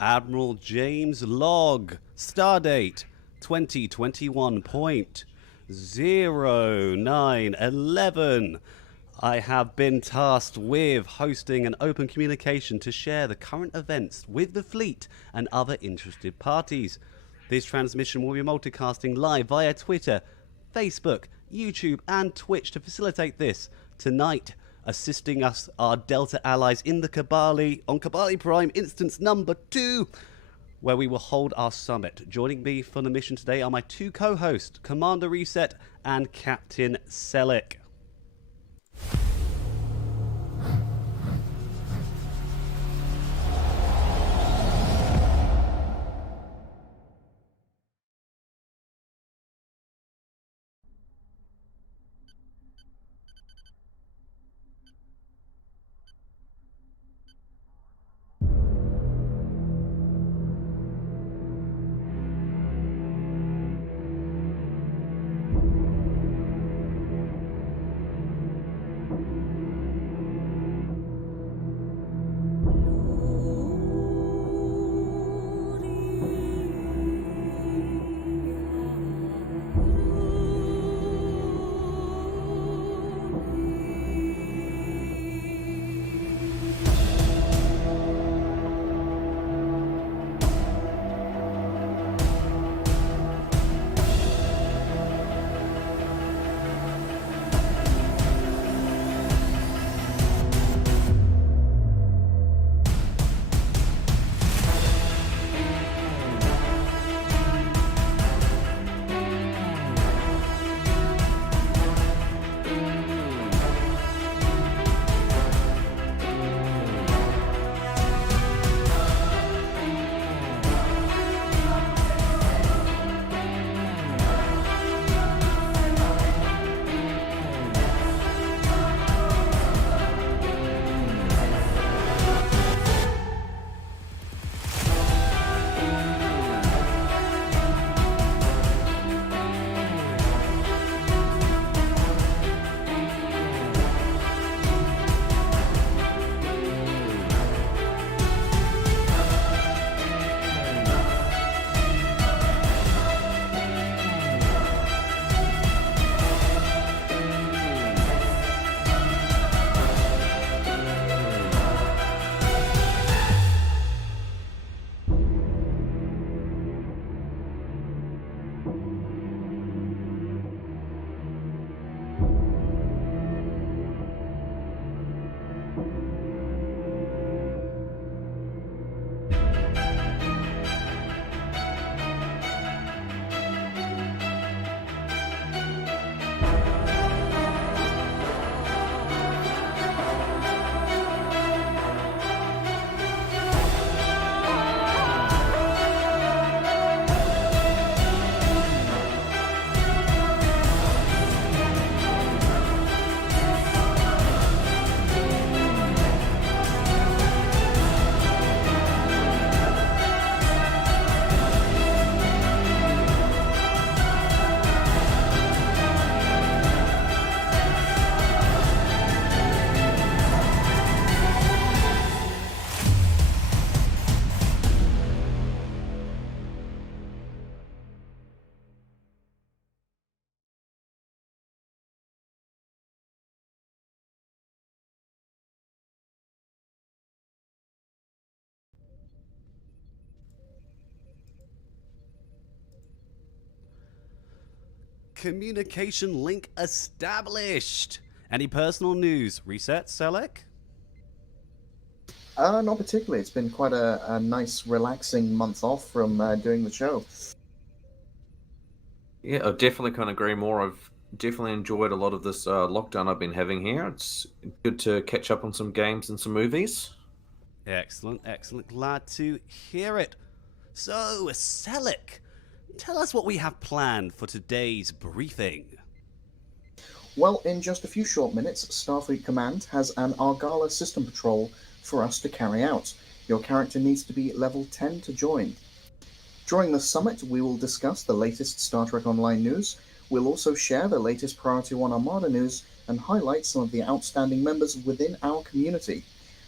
Admiral James Log, stardate 2021.0911. I have been tasked with hosting an open communication to share the current events with the fleet and other interested parties. This transmission will be multicasting live via Twitter, Facebook, YouTube and Twitch to facilitate this. Tonight, assisting us are Delta allies in the Kobali on Kobali Prime instance number 2, where we will hold our summit. Joining me for the mission today are my two co-hosts, Commander Reset and Captain Selleck. Communication link established. Any personal news? Reset, Selec? Not particularly. It's been quite a nice, relaxing month off from doing the show. Yeah, I definitely can't agree more. I've definitely enjoyed a lot of this lockdown I've been having here. It's good to catch up on some games and some movies. Excellent, excellent. Glad to hear it. So, Selec, tell us what we have planned for today's briefing. Well, in just a few short minutes, Starfleet Command has an Argala system patrol for us to carry out. Your character needs to be level 10 to join. During the summit, we will discuss the latest Star Trek Online news. We'll also share the latest Priority 1 Armada news and highlight some of the outstanding members within our community.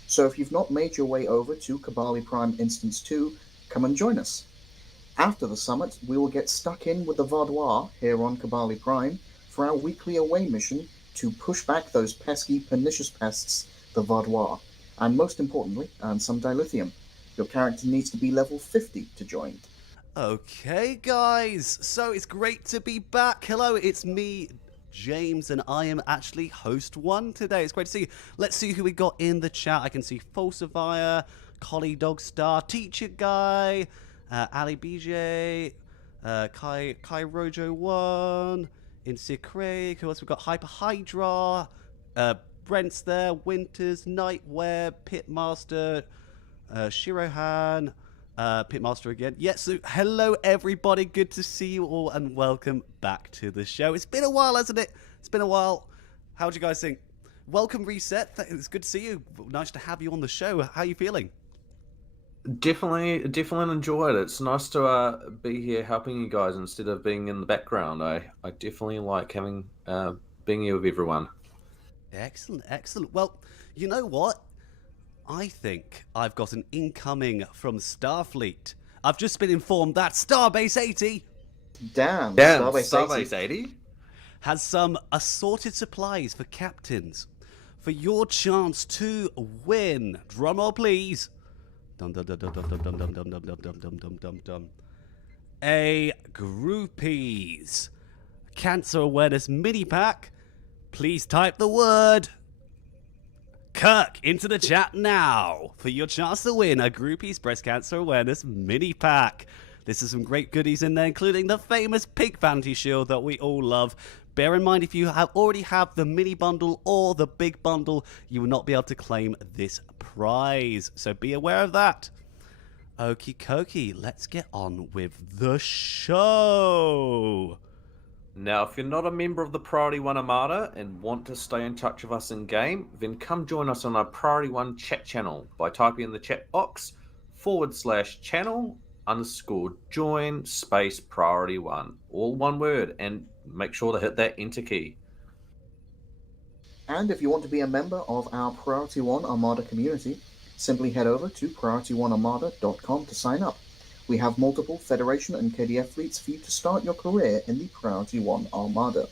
So if you've not made your way over to Kobali Prime Instance 2, come and join us. After the summit, we will get stuck in with the Vaadwaur here on Kobali Prime for our weekly away mission to push back those pesky, pernicious pests, the Vaadwaur, and most importantly, earn some dilithium. Your character needs to be level 50 to join. Okay, guys, so it's great to be back. Hello, it's me, James, and I am actually host one today. It's great to see you. Let's see who we got in the chat. I can see Falsifier, Collie Dogstar, Teacher Guy, Ali BJ, Kai Rojo 1, Insir Craig. Who else we got? Hyper Hydra, Brent's there, Winters, Nightwear, Pitmaster, Shirohan. Pitmaster again. Yes, so hello everybody. Good to see you all and welcome back to the show. It's been a while, hasn't it? It's been a while. How'd you guys think? Welcome, Reset. It's good to see you. Nice to have you on the show. How are you feeling? Definitely enjoyed it. It's nice to be here helping you guys instead of being in the background. I definitely like having being here with everyone. Excellent, excellent. Well, you know what? I think I've got an incoming from Starfleet. I've just been informed that Starbase 80 Damn, Starbase 80 has some assorted supplies for captains. For your chance to win. Drumroll, please. Dum dum dum dum dum dum dum dum dum dum dum dum dum dum dum. A Groupies Cancer Awareness Mini Pack. Please type the word Kirk into the chat now for your chance to win a Groupies Breast Cancer Awareness Mini Pack. This is some great goodies in there, including the famous Pig Vanity Shield that we all love. Bear in mind, if you already have the mini bundle or the big bundle, you will not be able to claim this prize. So be aware of that. Okie dokie, let's get on with the show. Now, if you're not a member of the Priority 1 Armada and want to stay in touch with us in game, then come join us on our Priority 1 chat channel by typing in the chat box /channel_join space Priority 1. All one word, and make sure to hit that enter key. And if you want to be a member of our Priority 1 Armada community, simply head over to priority1armada.com to sign up. We have multiple Federation and KDF fleets for you to start your career in the Priority 1 Armada.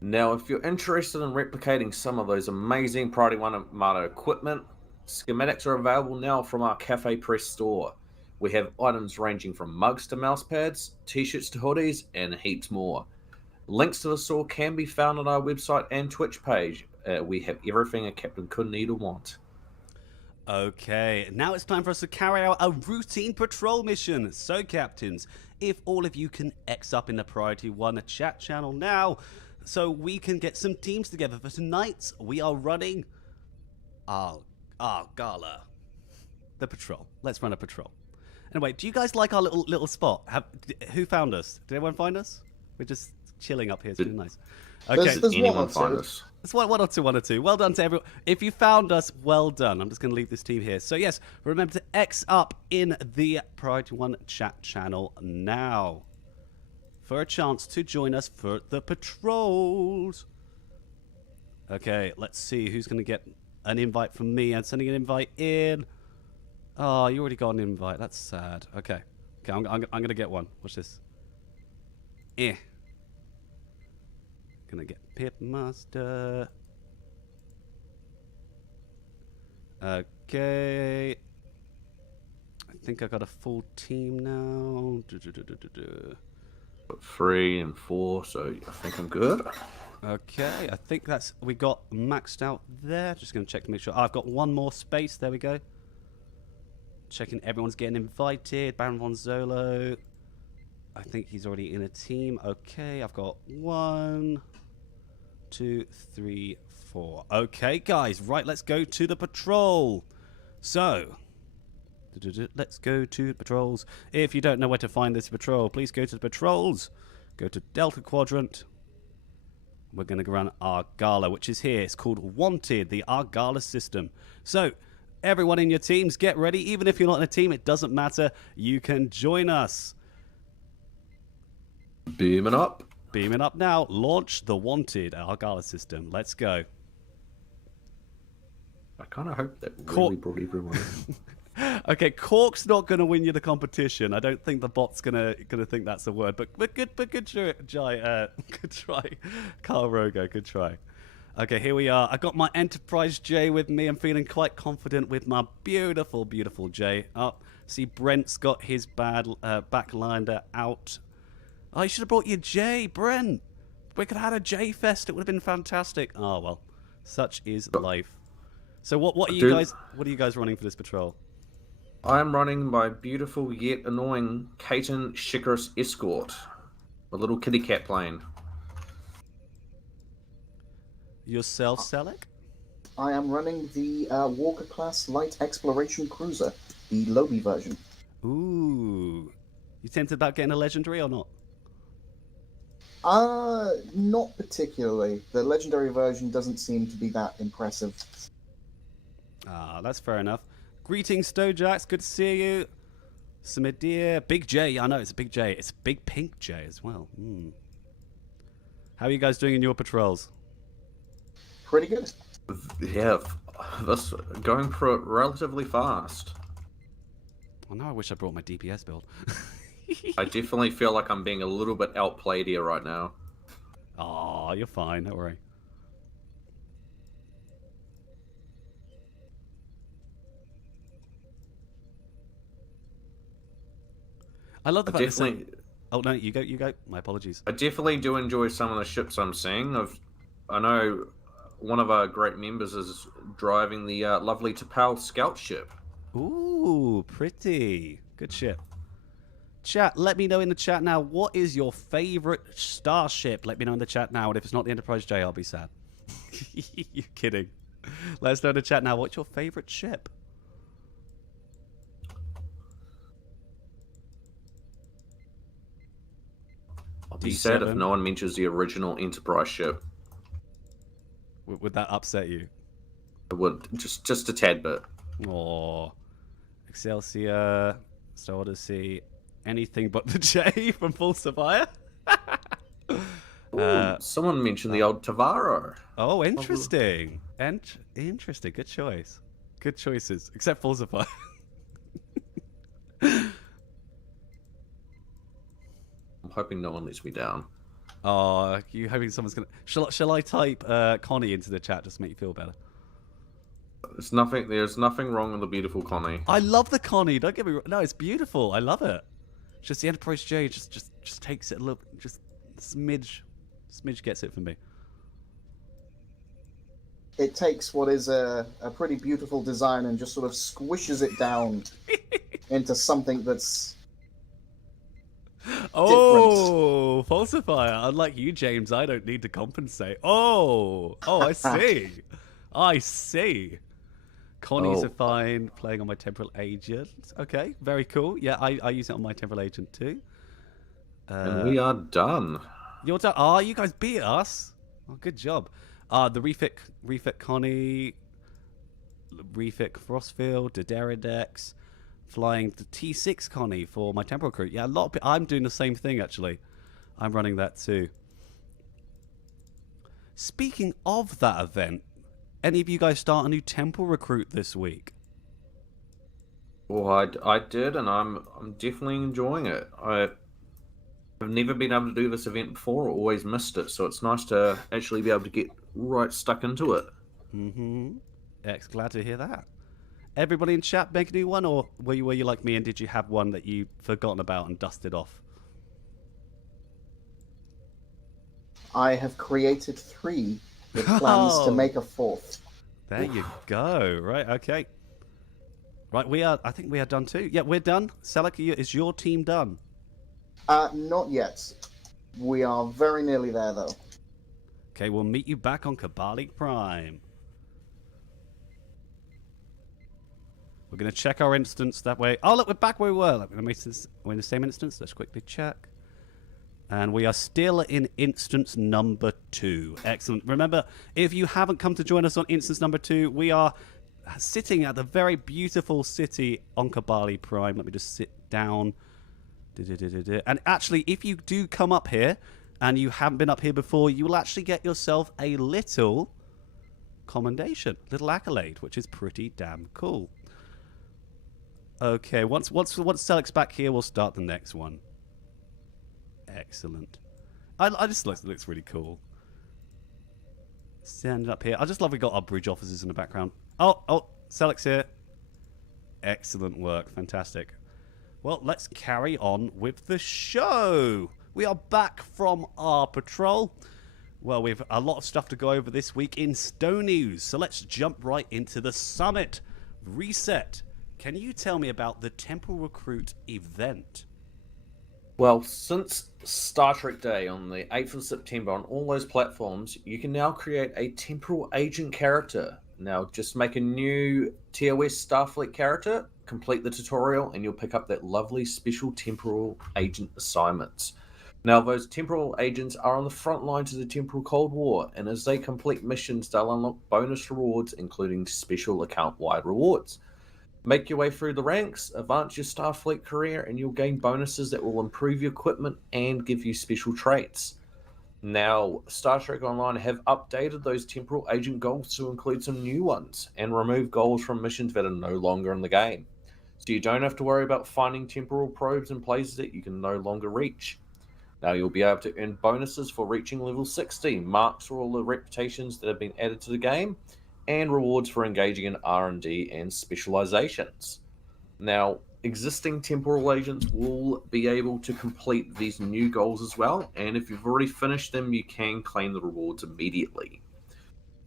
Now, if you're interested in replicating some of those amazing Priority 1 Armada equipment, schematics are available now from our Cafe Press store. We have items ranging from mugs to mouse pads, t-shirts to hoodies, and heaps more. Links to the store can be found on our website and Twitch page. We have everything a captain could need or want. Okay, now it's time for us to carry out a routine patrol mission. So, captains, if all of you can X up in the Priority 1 chat channel now, so we can get some teams together for tonight. We are running our gala. The patrol. Let's run a patrol. Anyway, do you guys like our little spot? Who found us? Did anyone find us? We're just chilling up here. It's really nice. Okay. There's Anyone find us? It's one or two. Well done to everyone. If you found us, well done. I'm just going to leave this team here. So yes, remember to X up in the Priority 1 chat channel now for a chance to join us for the patrols. Okay, let's see who's going to get an invite from me. I'm sending an invite in. Oh, you already got an invite. That's sad. Okay, I'm going to get one. Watch this. Gonna get Pitmaster. Okay. I think I got a full team now. Got 3 and 4, so I think I'm good. Okay, I think we got maxed out there. Just going to check to make sure. I've got one more space. There we go. Checking everyone's getting invited. Baron von Zolo. I think he's already in a team. Okay, I've got 1, 2, 3, 4. Okay, guys, right, let's go to the patrol. So, let's go to the patrols. If you don't know where to find this patrol, please go to the patrols. Go to Delta Quadrant. We're going to go around Argala, which is here. It's called Wanted, the Argala system. So, everyone in your teams, get ready. Even if you're not in a team, it doesn't matter. You can join us. Beaming up. Beaming up now. Launch the Wanted Argala system. Let's go. I kind of hope that really brought everyone in. Okay, Cork's not going to win you the competition. I don't think the bot's gonna think that's a word. But good try, good try, Carl Rogo. Good try. Okay, here we are. I got my Enterprise J with me. I'm feeling quite confident with my beautiful, beautiful J. Oh, see, Brent's got his backlander out. Oh, you should have brought your J, Brent. We could have had a J Fest. It would have been fantastic. Oh well, such is life. So what are you guys? What are you guys running for this patrol? I'm running my beautiful yet annoying Kaiten Shikaris Escort, a little kitty cat plane. Yourself, Selec? I am running the Walker-class light exploration cruiser, the Lobby version. Ooh. You tempted about getting a legendary or not? Not particularly. The legendary version doesn't seem to be that impressive. Ah, that's fair enough. Greetings, Stojax. Good to see you. Samidir. Big J. I know it's a big J. It's a big pink J as well. How are you guys doing in your patrols? Pretty good. Yeah, that's going through it relatively fast. Oh, now I wish I brought my DPS build. I definitely feel like I'm being a little bit outplayed here right now. Oh, you're fine. Don't worry. I love the fact that oh no, you go. My apologies. I definitely do enjoy some of the ships I'm seeing. I know one of our great members is driving the lovely T'Pau scout ship. Ooh, pretty. Good ship. Chat, let me know in the chat now, what is your favorite starship? Let me know in the chat now, and if it's not the Enterprise J, I'll be sad. You're kidding. Let us know in the chat now, what's your favorite ship? I'll be sad if no one mentions the original Enterprise ship. Would that upset you? It would, just a tad bit. Aww. Excelsior, Star Odyssey, anything but the J from Full Survivor? Someone mentioned the old Tavaro. Oh, interesting. Interesting. Good choice. Good choices. Except Full Survivor. I'm hoping no one lets me down. Oh, you hoping someone's gonna? Shall I type Connie into the chat just to make you feel better? There's nothing wrong with the beautiful Connie. I love the Connie. Don't get me wrong. No, it's beautiful. I love it. It's just the Enterprise J just takes it a little, just smidge gets it for me. It takes what is a pretty beautiful design and just sort of squishes it down into something that's oh, falsifier. Unlike you, James, I don't need to compensate. Oh, I see. I see. Connie's are fine. Playing on my temporal agent. Okay, very cool. Yeah, I use it on my temporal agent too. And we are done. You're done. Ah, you guys beat us. Oh, good job. The refit Connie, refit Frostfield, Dederidex, flying the T6 Connie for my temporal crew. Yeah, a lot of people. I'm doing the same thing actually. I'm running that too. Speaking of that event, any of you guys start a new temple recruit this week? Well, I did, and I'm definitely enjoying it. I've never been able to do this event before, always missed it, so it's nice to actually be able to get right stuck into it. Glad to hear that. Everybody in chat make a new one, or were you like me and did you have one that you forgotten about and dusted off? I have created 3 with plans to Oh, make a 4th. there you go. Right, okay. Right, I think we are done too. Yeah, we're done. Selleck, is your team done? Not yet. We are very nearly there, though. Okay, we'll meet you back on Kobali Prime. We're going to check our instance that way. Oh, look, we're back where we were. We're in the same instance. Let's quickly check. And we are still in instance number 2. Excellent. Remember, if you haven't come to join us on instance number 2, we are sitting at the very beautiful city on Kobali Prime. Let me just sit down. And actually, if you do come up here and you haven't been up here before, you will actually get yourself a little commendation, little accolade, which is pretty damn cool. Okay, once Selleck's back here, we'll start the next one. Excellent. I just looks really cool. Standing up here. I just love we got our bridge officers in the background. Oh, Selleck's here. Excellent work. Fantastic. Well, let's carry on with the show. We are back from our patrol. Well, we've a lot of stuff to go over this week in Stone News, so let's jump right into the summit. Reset. Can you tell me about the Temporal Recruit event? Well, since Star Trek Day on the 8th of September on all those platforms, you can now create a Temporal Agent character. Now, just make a new TOS Starfleet character, complete the tutorial, and you'll pick up that lovely special Temporal Agent assignments. Now, those Temporal Agents are on the front lines of the Temporal Cold War, and as they complete missions, they'll unlock bonus rewards, including special account-wide rewards. Make your way through the ranks, advance your Starfleet career, and you'll gain bonuses that will improve your equipment and give you special traits. Now, Star Trek Online have updated those Temporal Agent goals to include some new ones and remove goals from missions that are no longer in the game. So you don't have to worry about finding temporal probes in places that you can no longer reach. Now you'll be able to earn bonuses for reaching level 60, marks for all the reputations that have been added to the game, and rewards for engaging in R&D and specializations. Now, existing temporal agents will be able to complete these new goals as well, and if you've already finished them, you can claim the rewards immediately.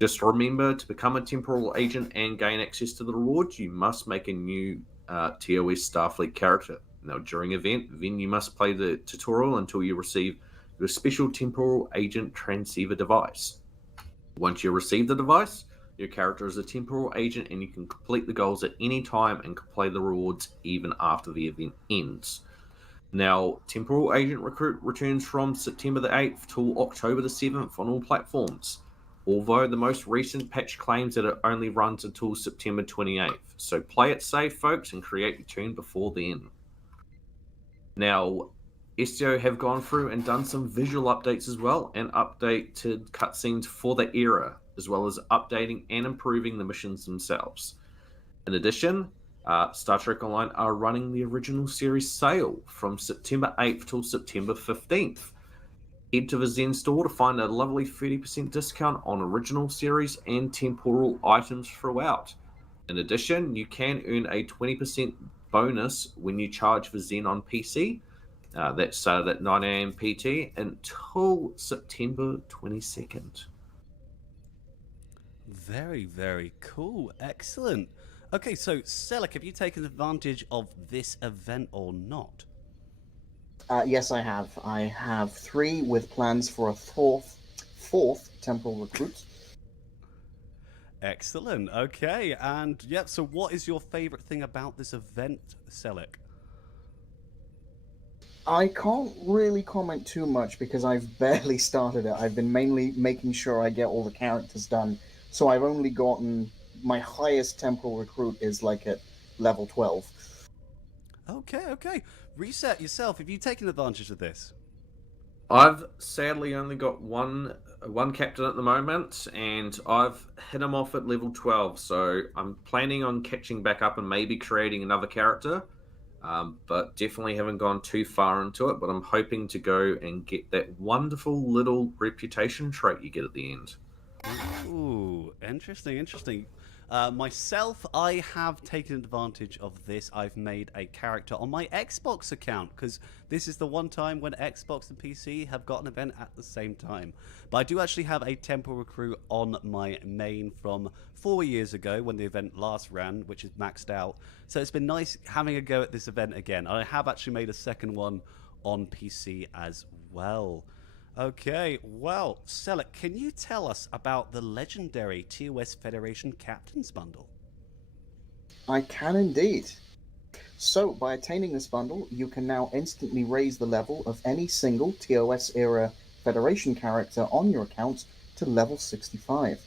Just remember, to become a temporal agent and gain access to the rewards, you must make a new TOS Starfleet character. Now, during event, then you must play the tutorial until you receive your special temporal agent transceiver device. Once you receive the device, your character is a temporal agent and you can complete the goals at any time and play the rewards even after the event ends. Now, Temporal Agent Recruit returns from September the 8th till October the 7th on all platforms, although the most recent patch claims that it only runs until September 28th. So play it safe, folks, and create your tune before then. Now, STO have gone through and done some visual updates as well, and updated cutscenes for the era, as well as updating and improving the missions themselves. In addition, Star Trek Online are running the original series sale from September 8th till September 15th. Head to the Zen store to find a lovely 30% discount on original series and temporal items throughout. In addition, you can earn a 20% bonus when you charge for Zen on PC. That started at 9 a.m. PT until September 22nd. Very, very cool. Excellent. Okay, so Selleck, have you taken advantage of this event or not? Yes, I have. I have 3 with plans for a fourth Temporal Recruit. Excellent. Okay, and yeah, so what is your favorite thing about this event, Selleck? I can't really comment too much because I've barely started it. I've been mainly making sure I get all the characters done. So I've only gotten... My highest Temporal Recruit is like at level 12. Okay. Reset yourself. Have you taken advantage of this? I've sadly only got one captain at the moment, and I've hit him off at level 12, so I'm planning on catching back up and maybe creating another character, but definitely haven't gone too far into it, but I'm hoping to go and get that wonderful little reputation trait you get at the end. Ooh, interesting. Myself, I have taken advantage of this. I've made a character on my Xbox account because this is the one time when Xbox and PC have got an event at the same time. But I do actually have a Temple Recruit on my main from 4 years ago when the event last ran, which is maxed out. So it's been nice having a go at this event again. I have actually made a second one on PC as well. Okay, well, Selleck, can you tell us about the legendary TOS Federation Captain's Bundle? I can indeed. So, by attaining this bundle, you can now instantly raise the level of any single TOS era Federation character on your account to level 65.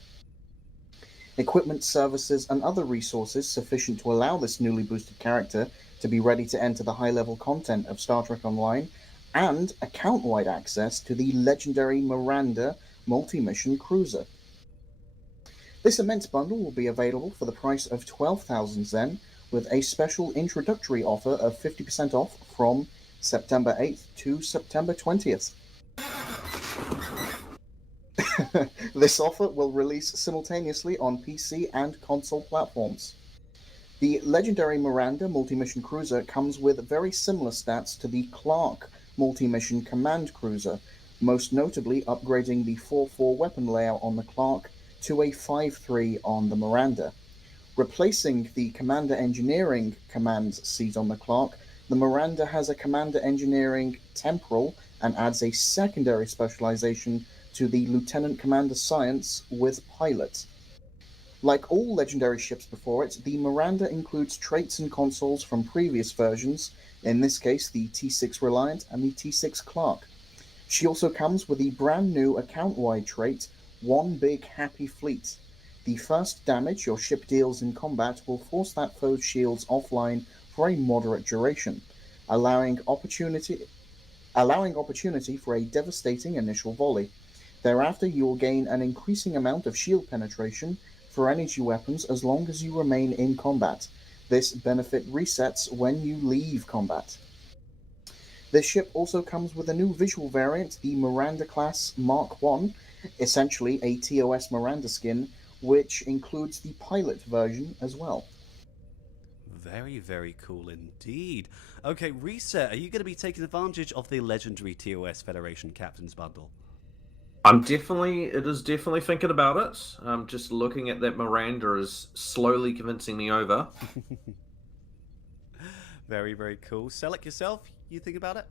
Equipment, services, and other resources sufficient to allow this newly boosted character to be ready to enter the high-level content of Star Trek Online, and account-wide access to the legendary Miranda multi-mission cruiser. This immense bundle will be available for the price of 12,000 Zen, with a special introductory offer of 50% off from September 8th to September 20th. This offer will release simultaneously on PC and console platforms. The legendary Miranda multi-mission cruiser comes with very similar stats to the Clark multi-mission command cruiser, most notably upgrading the 4-4 weapon layout on the Clark to a 5-3 on the Miranda. Replacing the Commander Engineering command seat on the Clark, the Miranda has a Commander Engineering temporal and adds a secondary specialization to the Lieutenant Commander Science with Pilot. Like all legendary ships before it, the Miranda includes traits and consoles from previous versions, in this case the T6 Reliant and the T6 Clark. She also comes with the brand new account-wide trait, One Big Happy Fleet. The first damage your ship deals in combat will force that foe's shields offline for a moderate duration, allowing opportunity for a devastating initial volley. Thereafter you will gain an increasing amount of shield penetration for energy weapons as long as you remain in combat. This benefit resets when you leave combat. This ship also comes with a new visual variant, the Miranda Class Mark I, essentially a TOS Miranda skin, which includes the pilot version as well. Very, very cool indeed. Okay, Reset, are you going to be taking advantage of the legendary TOS Federation Captain's Bundle? It is definitely thinking about it. Just looking at that Miranda is slowly convincing me over. Very, very cool. Selleck, yourself, you think about it?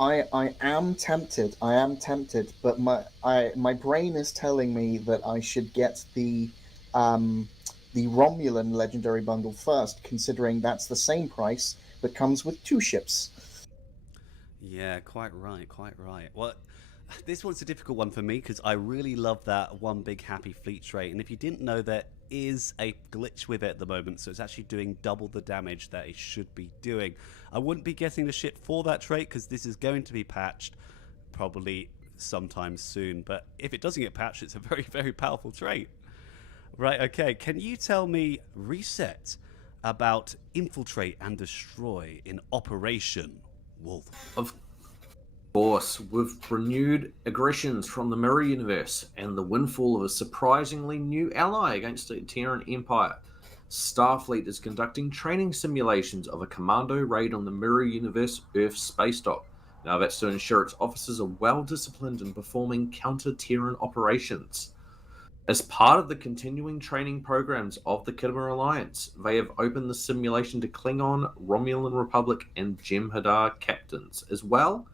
I am tempted, but my brain is telling me that I should get the Romulan Legendary Bundle first, considering that's the same price but comes with 2 ships. Yeah, quite right, quite right. Well, this one's a difficult one for me because I really love that One Big Happy Fleet trait, and if you didn't know, there is a glitch with it at the moment, so it's actually doing double the damage that it should be doing. I wouldn't be getting the ship for that trait because this is going to be patched probably sometime soon, but if it doesn't get patched, it's a very, very powerful trait. Right, okay, can you tell me, Reset, about Infiltrate and Destroy in Operation Wolf? Of course, with renewed aggressions from the Mirror Universe and the windfall of a surprisingly new ally against the Terran Empire, Starfleet is conducting training simulations of a commando raid on the Mirror Universe Earth space dock. Now that's to ensure its officers are well disciplined in performing counter-Terran operations. As part of the continuing training programs of the Khitomer Alliance, they have opened the simulation to Klingon, Romulan Republic, and Jem'Hadar captains. As well,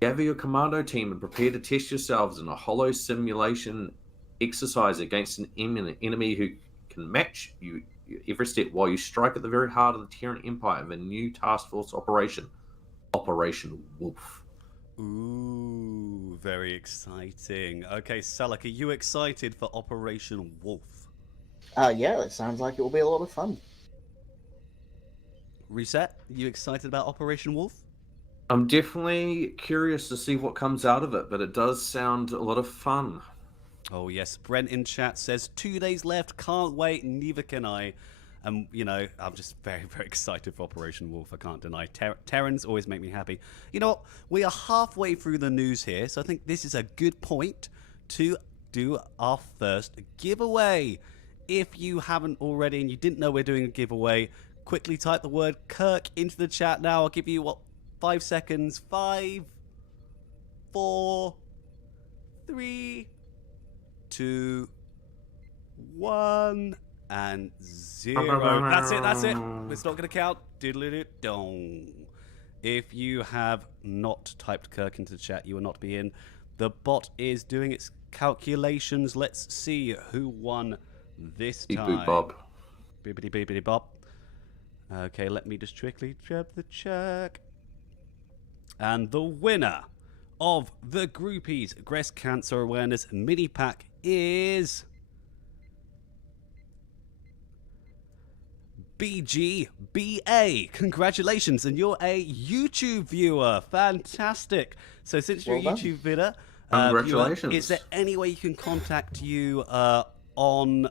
gather your commando team and prepare to test yourselves in a hollow simulation exercise against an enemy who can match you every step while you strike at the very heart of the Terran Empire in a new task force operation, Operation Wolf. Ooh, very exciting. Okay, Selleck, are you excited for Operation Wolf? Yeah, it sounds like it will be a lot of fun. Reset, you excited about Operation Wolf? I'm definitely curious to see what comes out of it, but it does sound a lot of fun. Oh yes, Brent in chat says 2 days left, can't wait, neither can I. And, you know, I'm just very, very excited for Operation Wolf, I can't deny. Terrans always make me happy. You know what, we are halfway through the news here, so I think this is a good point to do our first giveaway. if you haven't already and you didn't know we're doing a giveaway, quickly type the word Kirk into the chat now. I'll give you, 5 seconds. 5, 4, 3, 2, 1, and 0. That's it. It's not going to count. Diddle-doo-dong. If you have not typed Kirk into the chat, you will not be in. The bot is doing its calculations. Let's see who won this time. Boop bob. Bibbidi bibbidi bop. Okay, let me just quickly grab the check. And the winner of the Groupies Breast Cancer Awareness Mini Pack is BGBA. Congratulations, and you're a YouTube viewer. Fantastic. So since you're a YouTube viewer, Congratulations. is there any way you can contact you on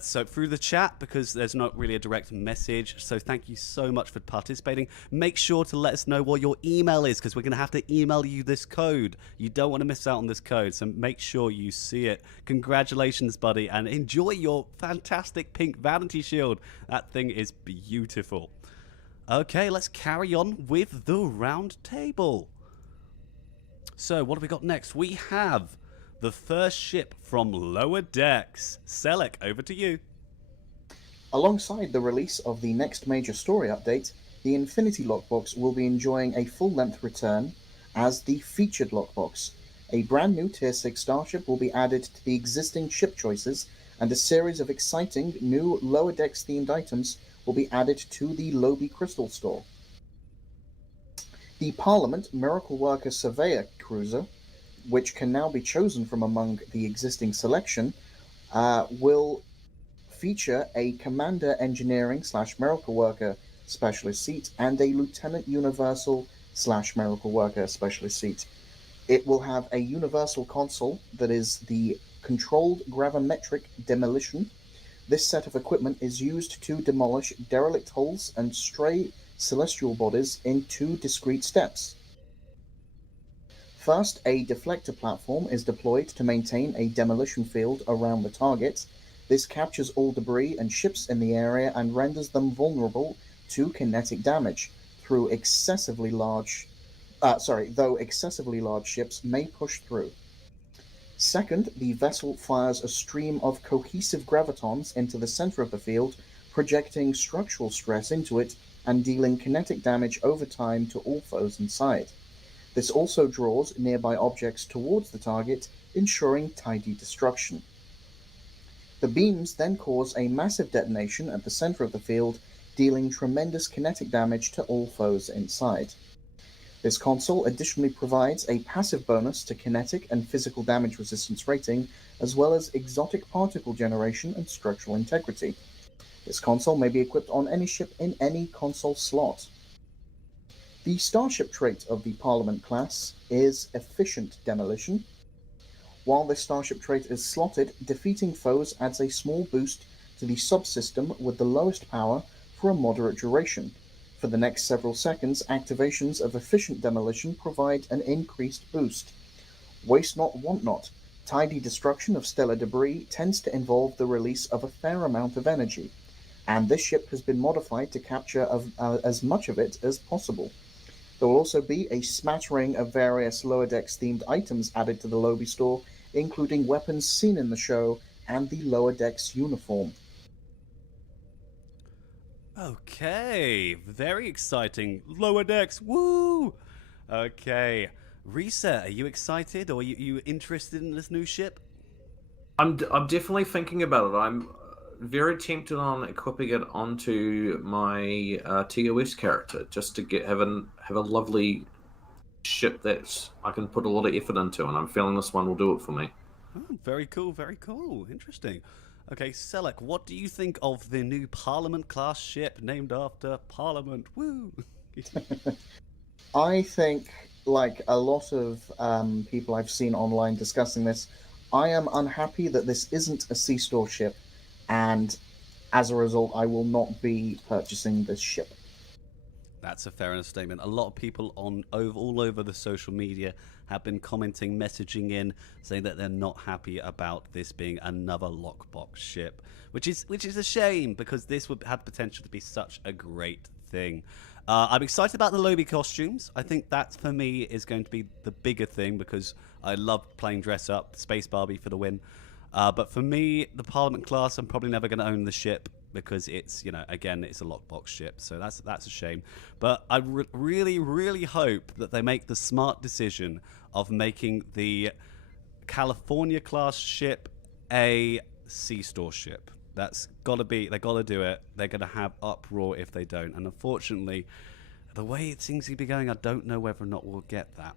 so through the chat, because there's not really a direct message? So thank you so much for participating. Make sure to let us know what your email is, because we're going to have to email you this code. You don't want to miss out on this code, so make sure you see it. Congratulations, buddy, and enjoy your fantastic pink vanity shield. That thing is beautiful. Okay, let's carry on with the round table. So what have we got next? We have the first ship from Lower Decks. Selec, over to you. Alongside the release of the next major story update, the Infinity Lockbox will be enjoying a full-length return as the Featured Lockbox. A brand new Tier 6 starship will be added to the existing ship choices, and a series of exciting new Lower Decks themed items will be added to the Lobi Crystal Store. The Parliament Miracle Worker Surveyor Cruiser, which can now be chosen from among the existing selection, will feature a Commander Engineering / Miracle Worker Specialist seat and a Lieutenant Universal / Miracle Worker Specialist seat. It will have a universal console that is the Controlled Gravimetric Demolition. This set of equipment is used to demolish derelict hulls and stray celestial bodies in 2 discrete steps. First, a deflector platform is deployed to maintain a demolition field around the target. This captures all debris and ships in the area and renders them vulnerable to kinetic damage though excessively large ships may push through. Second, the vessel fires a stream of cohesive gravitons into the center of the field, projecting structural stress into it and dealing kinetic damage over time to all foes inside. This also draws nearby objects towards the target, ensuring tidy destruction. The beams then cause a massive detonation at the center of the field, dealing tremendous kinetic damage to all foes inside. This console additionally provides a passive bonus to kinetic and physical damage resistance rating, as well as exotic particle generation and structural integrity. This console may be equipped on any ship in any console slot. The starship trait of the Parliament class is Efficient Demolition. While this starship trait is slotted, defeating foes adds a small boost to the subsystem with the lowest power for a moderate duration. For the next several seconds, activations of Efficient Demolition provide an increased boost. Waste not, want not. Tidy destruction of stellar debris tends to involve the release of a fair amount of energy, and this ship has been modified to capture as much of it as possible. There will also be a smattering of various Lower Decks themed items added to the Lobi store, including weapons seen in the show and the Lower Decks uniform. Okay, very exciting. Lower Decks, woo! Okay, Reset, are you excited, or are you interested in this new ship? I'm definitely thinking about it. I'm very tempted on equipping it onto my TOS character, just to have a lovely ship that I can put a lot of effort into, and I'm feeling this one will do it for me. Oh, very cool, very cool. Interesting. Okay, Selec, what do you think of the new Parliament class ship named after Parliament? Woo! I think, like a lot of people I've seen online discussing this, I am unhappy that this isn't a C-Store ship, and as a result, I will not be purchasing this ship. That's a fair enough statement. A lot of people all over the social media have been commenting, messaging in, saying that they're not happy about this being another lockbox ship, which is a shame because this would have potential to be such a great thing. I'm excited about the lobby costumes. I think that for me is going to be the bigger thing because I love playing dress up, Space Barbie for the win. But for me, the Parliament class, I'm probably never going to own the ship because it's, again, it's a lockbox ship. So that's a shame. But I really, really hope that they make the smart decision of making the California class ship a C-store ship. That's got to be, they got to do it. They're going to have uproar if they don't. And unfortunately, the way it seems to be going, I don't know whether or not we'll get that.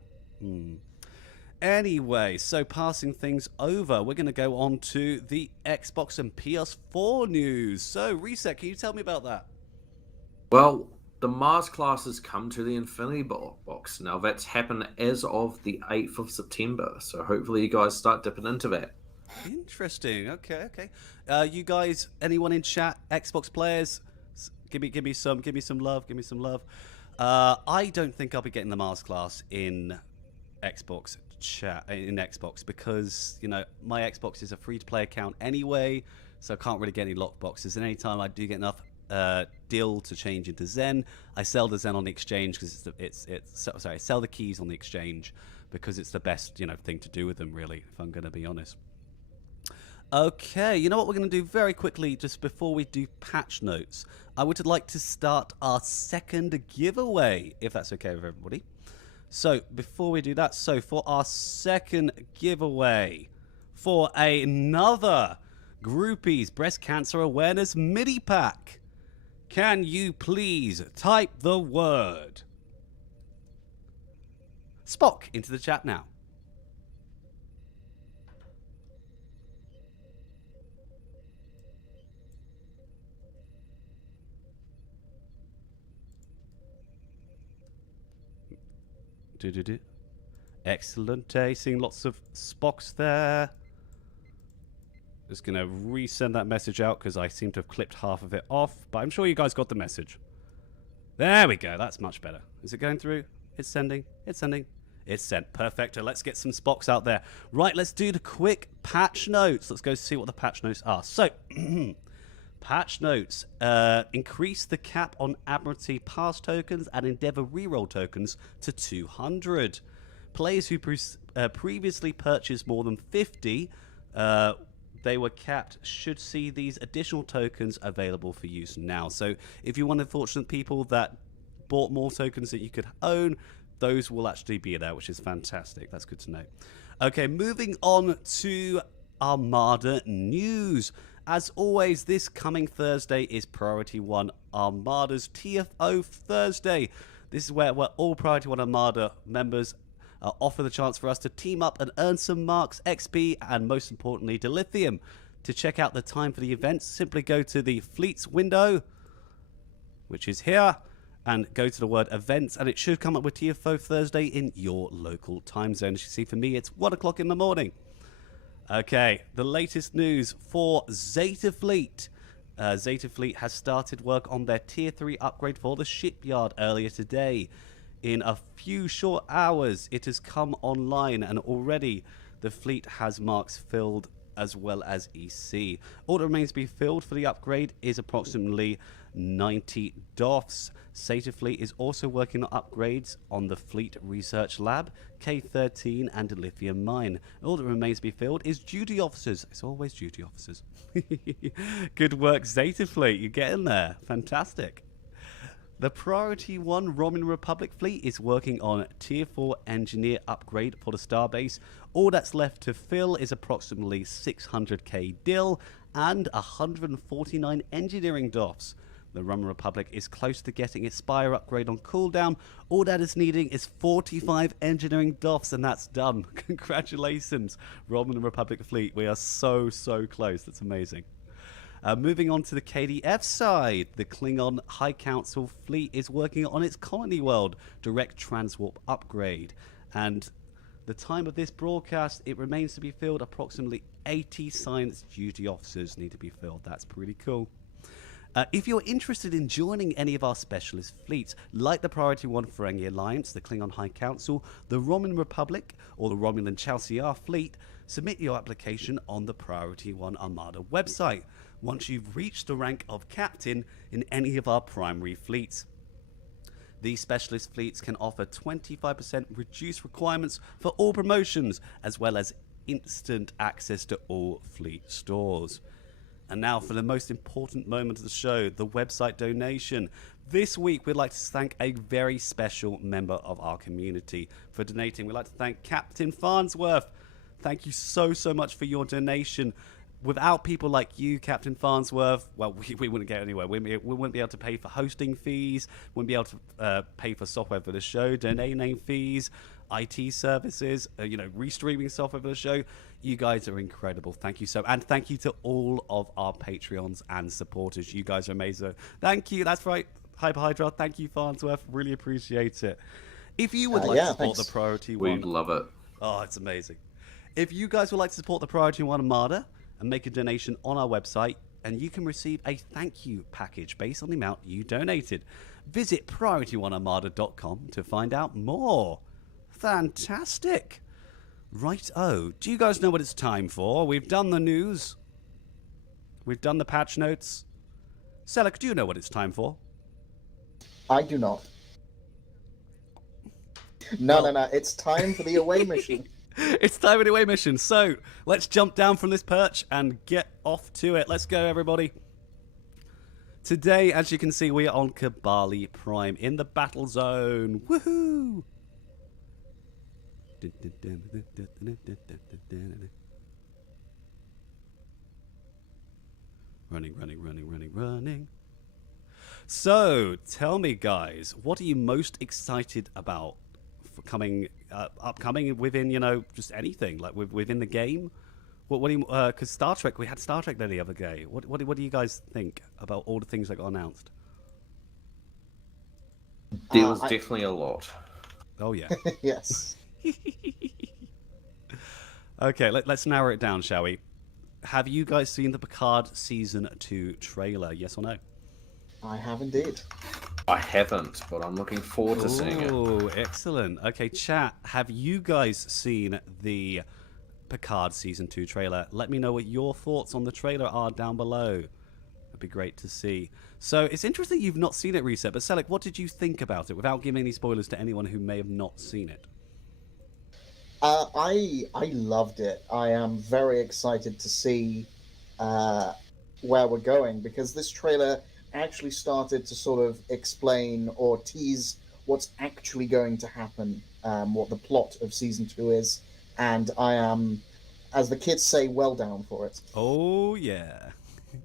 Anyway, so passing things over, we're going to go on to the Xbox and PS4 news. So, Reset, can you tell me about that? Well, the Mars class has come to the Infinity Box. Now, that's happened as of the 8th of September. So, hopefully you guys start dipping into that. Interesting. Okay. You guys, anyone in chat, Xbox players, give me some love. I don't think I'll be getting the Mars class in Xbox chat in Xbox because my Xbox is a free-to-play account anyway, so I can't really get any lockboxes. And anytime I do get enough deal to change into Zen, I sell the Zen on the exchange because I sell the keys on the exchange because it's the best thing to do with them, really, if I'm going to be honest. Okay, you know what we're going to do very quickly, just before we do patch notes. I would like to start our second giveaway, if that's okay with everybody. So, before we do that, for our second giveaway, for another Groupies Breast Cancer Awareness Mini Pack, can you please type the word Spock into the chat now? Excellent. Seeing lots of Spocks there. Just going to resend that message out because I seem to have clipped half of it off. But I'm sure you guys got the message. There we go. That's much better. Is it going through? It's sending. It's sent. Perfect. Let's get some Spocks out there. Right, let's do the quick patch notes. Let's go see what the patch notes are. So, patch notes. Increase the cap on Admiralty Pass tokens and Endeavour reroll tokens to 200. Players who previously purchased more than 50, they were capped, should see these additional tokens available for use now. So if you're one of the fortunate people that bought more tokens that you could own, those will actually be there, which is fantastic. That's good to know. Okay, moving on to Armada news. As always, this coming Thursday is Priority 1 Armada's TFO Thursday. This is where all Priority 1 Armada members offer the chance for us to team up and earn some marks, XP, and most importantly, dilithium. To check out the time for the events, simply go to the Fleets window, which is here, and go to the word events, and it should come up with TFO Thursday in your local time zone. As you see, for me, it's 1 o'clock in the morning. Okay, the latest news for Zeta Fleet. Zeta Fleet has started work on their Tier 3 upgrade for the shipyard earlier today. In a few short hours, it has come online, and already the fleet has marks filled as well as EC. All that remains to be filled for the upgrade is approximately 90 DOFs. Zeta Fleet is also working on upgrades on the Fleet Research Lab, K-13 and the Lithium Mine. All that remains to be filled is duty officers. It's always duty officers. Good work, Zeta Fleet. You're getting there. Fantastic. The Priority 1 Roman Republic fleet is working on Tier 4 engineer upgrade for the starbase. All that's left to fill is approximately 600k DIL and 149 engineering DOFs. The Roman Republic is close to getting its Spire upgrade on cooldown. All that is needing is 45 engineering DOFs, and that's done. Congratulations, Roman Republic fleet. We are so close. That's amazing. Moving on to the KDF side, the Klingon High Council fleet is working on its Colony World direct transwarp upgrade. And the time of this broadcast, it remains to be filled. Approximately 80 science duty officers need to be filled. That's pretty cool. If you're interested in joining any of our specialist fleets, like the Priority 1 Ferengi Alliance, the Klingon High Council, the Romulan Republic, or the Romulan Chalciar fleet, submit your application on the Priority 1 Armada website once you've reached the rank of captain in any of our primary fleets. These specialist fleets can offer 25% reduced requirements for all promotions, as well as instant access to all fleet stores. And now for the most important moment of the show, the website donation. This week, we'd like to thank a very special member of our community for donating. We'd like to thank Captain Farnsworth. Thank you so much for your donation. Without people like you, Captain Farnsworth, well, we wouldn't get anywhere. We wouldn't be able to pay for hosting fees, wouldn't be able to pay for software for the show, domain name fees, IT services, restreaming software for the show. You guys are incredible. Thank you so, and thank you to all of our Patreons and supporters. You guys are amazing. Thank you. That's right, Hyper Hydra. Thank you, Farnsworth. Really appreciate it. If you would like to support the Priority 1, we'd love it. Oh, it's amazing. If you guys would like to support the Priority 1 Armada and make a donation on our website, and you can receive a thank you package based on the amount you donated. Visit priority1armada.com to find out more. Fantastic. Right-o. Do you guys know what it's time for? We've done the news. We've done the patch notes. Selleck, do you know what it's time for? I do not. No. It's time for the away mission. It's time for the away mission. So, let's jump down from this perch and get off to it. Let's go, everybody. Today, as you can see, we are on Kobali Prime in the battle zone. Woohoo! Running. So, tell me, guys, what are you most excited about for upcoming within, just anything, like within the game? What do you, because Star Trek, we had Star Trek there the other day. What do you guys think about all the things that got announced? There was definitely a lot. Oh, yeah. Yes. Okay, let's narrow it down, shall we? Have you guys seen the Picard Season 2 trailer, yes or no? I have indeed. I haven't, but I'm looking forward to seeing it. Oh, excellent. Okay, chat, have you guys seen the Picard Season 2 trailer? Let me know what your thoughts on the trailer are down below. It'd be great to see. So, it's interesting you've not seen it, Reset, but Selleck, what did you think about it, without giving any spoilers to anyone who may have not seen it? I loved it. I am very excited to see where we're going, because this trailer actually started to sort of explain or tease what's actually going to happen, what the plot of Season 2 is, and I am, as the kids say, well down for it. Oh, yeah.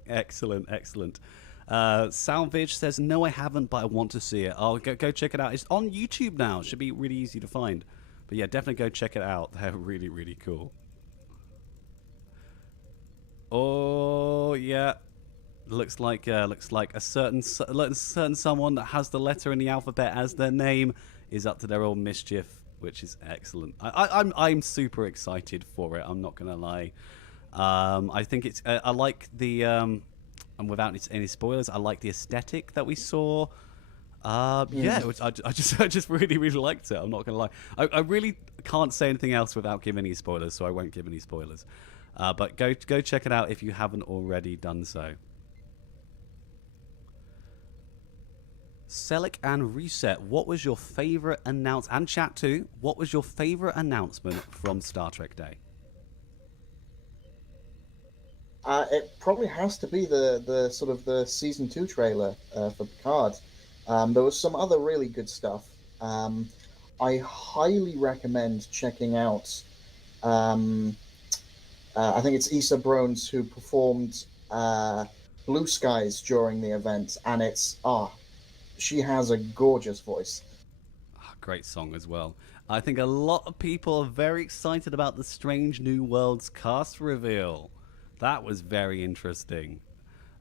Excellent. Salvage says, no, I haven't, but I want to see it. I'll go check it out. It's on YouTube now. It should be really easy to find. But yeah, definitely go check it out. They're really, really cool. Oh, yeah. Looks like a certain someone that has the letter in the alphabet as their name is up to their old mischief, which is excellent. I'm super excited for it. I'm not gonna lie. I think it's I like the and without any spoilers, I like the aesthetic that we saw. Yeah, I just really liked it. I'm not gonna lie. I really can't say anything else without giving any spoilers, so I won't give any spoilers. But go check it out if you haven't already done so. Selleck and Reset, what was your favorite announcement? And chat too. What was your favorite announcement from Star Trek Day? It probably has to be the sort of the Season 2 trailer for Picard. There was some other really good stuff. I highly recommend checking out. I think it's Issa Brones who performed Blue Skies during the event, and she has a gorgeous voice. Great song as well. I think a lot of people are very excited about the Strange New Worlds cast reveal. That was very interesting.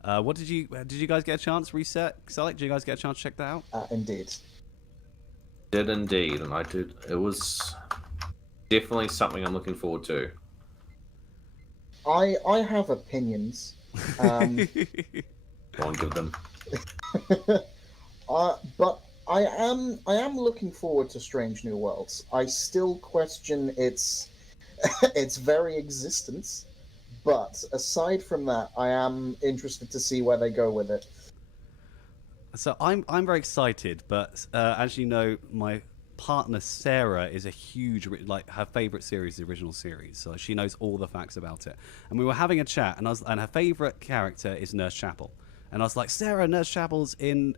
What did you guys get a chance? Reset, Selleck, did you guys get a chance to check that out? Indeed. Did indeed, and I did. It was definitely something I'm looking forward to. I have opinions. Go on, give them. But I am looking forward to Strange New Worlds. I still question its its very existence, but aside from that, I am interested to see where they go with it. So I'm very excited, but as you know, my partner Sarah is a huge like her favorite series, the original series. So she knows all the facts about it. And we were having a chat, and her favorite character is Nurse Chapel. And I was like, Sarah, Nurse Chapel's in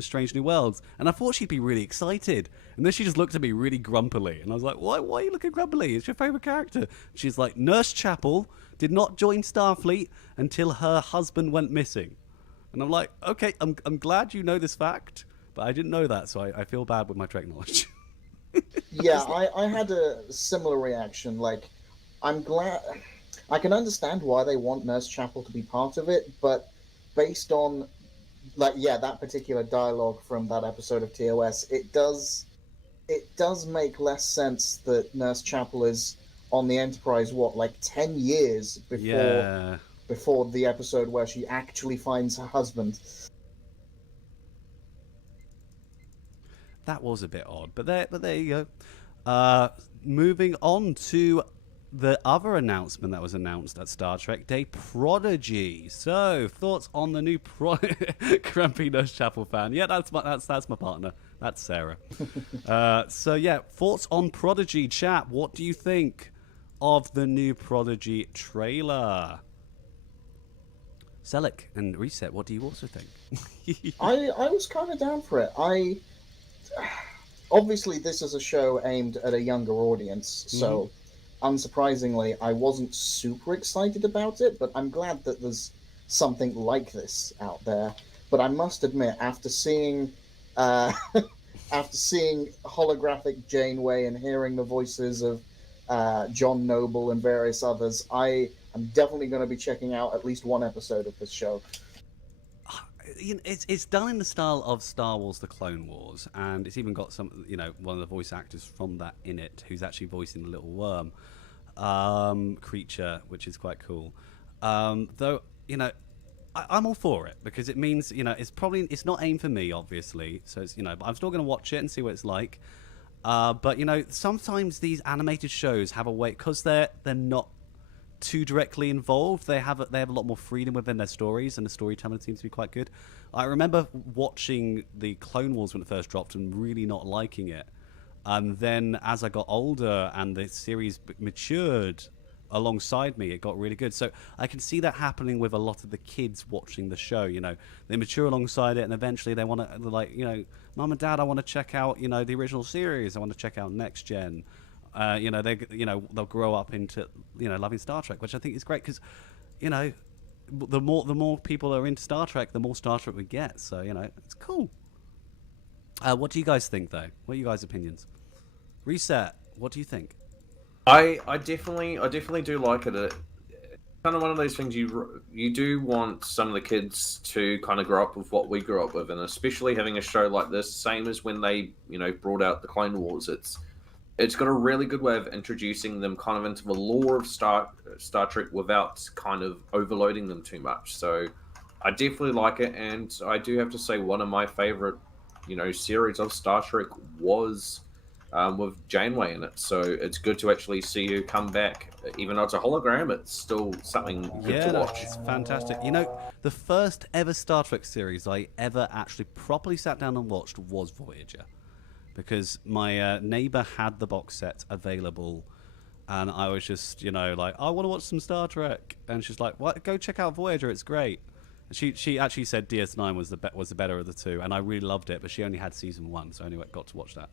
Strange New Worlds, and I thought she'd be really excited. And then she just looked at me really grumpily, and I was like, why are you looking grumpily? It's your favorite character. She's like, Nurse Chapel did not join Starfleet until her husband went missing. And I'm like, okay, I'm glad you know this fact, but I didn't know that, so I feel bad with my Trek knowledge. Yeah, I had a similar reaction. Like, I'm glad. I can understand why they want Nurse Chapel to be part of it, but based on, like, yeah, that particular dialogue from that episode of TOS, it does make less sense that Nurse Chapel is on the Enterprise, what, like 10 years before the episode where she actually finds her husband. That was a bit odd, but there you go. Moving on to the other announcement that was announced at Star Trek Day, Prodigy. So, thoughts on the new Grumpy Nurse Chapel fan? Yeah, that's my partner. That's Sarah. So yeah, thoughts on Prodigy, chat. What do you think of the new Prodigy trailer? Selleck and Reset, what do you also think? I was kind of down for it. Obviously, this is a show aimed at a younger audience, so unsurprisingly, I wasn't super excited about it, but I'm glad that there's something like this out there. But I must admit, after seeing holographic Janeway and hearing the voices of John Noble and various others, I am definitely going to be checking out at least one episode of this show. It's done in the style of Star Wars: The Clone Wars, and it's even got some, one of the voice actors from that in it, who's actually voicing the little worm creature, which is quite cool. Though, I'm all for it because it means, it's not aimed for me, obviously. So it's, but I'm still going to watch it and see what it's like. But sometimes these animated shows have a way, because they're not too directly involved. They have a lot more freedom within their stories, and the storytelling seems to be quite good. I remember watching the Clone Wars when it first dropped and really not liking it. And then as I got older and the series matured alongside me, it got really good. So I can see that happening with a lot of the kids watching the show. They mature alongside it, and eventually they want to, Mum and Dad, I want to check out, the original series. I want to check out Next Gen. They'll grow up into, loving Star Trek, which I think is great because, the more people are into Star Trek, the more Star Trek we get. So, it's cool. What do you guys think, though? What are you guys' opinions? Reset, what do you think? I definitely do like it. It's kind of one of those things you do want some of the kids to kind of grow up with what we grew up with, and especially having a show like this, same as when they brought out the Clone Wars. It's got a really good way of introducing them kind of into the lore of Star Trek without kind of overloading them too much. So I definitely like it, and I do have to say one of my favorite series of Star Trek was with Janeway in it. So it's good to actually see her come back. Even though it's a hologram, it's still something good to watch. It's fantastic. The first ever Star Trek series I ever actually properly sat down and watched was Voyager. Because my neighbor had the box set available, and I was just, like, I want to watch some Star Trek. And she's like, "What? Go check out Voyager. It's great." She actually said DS9 was the better of the two, and I really loved it. But she only had season 1, so I only got to watch that.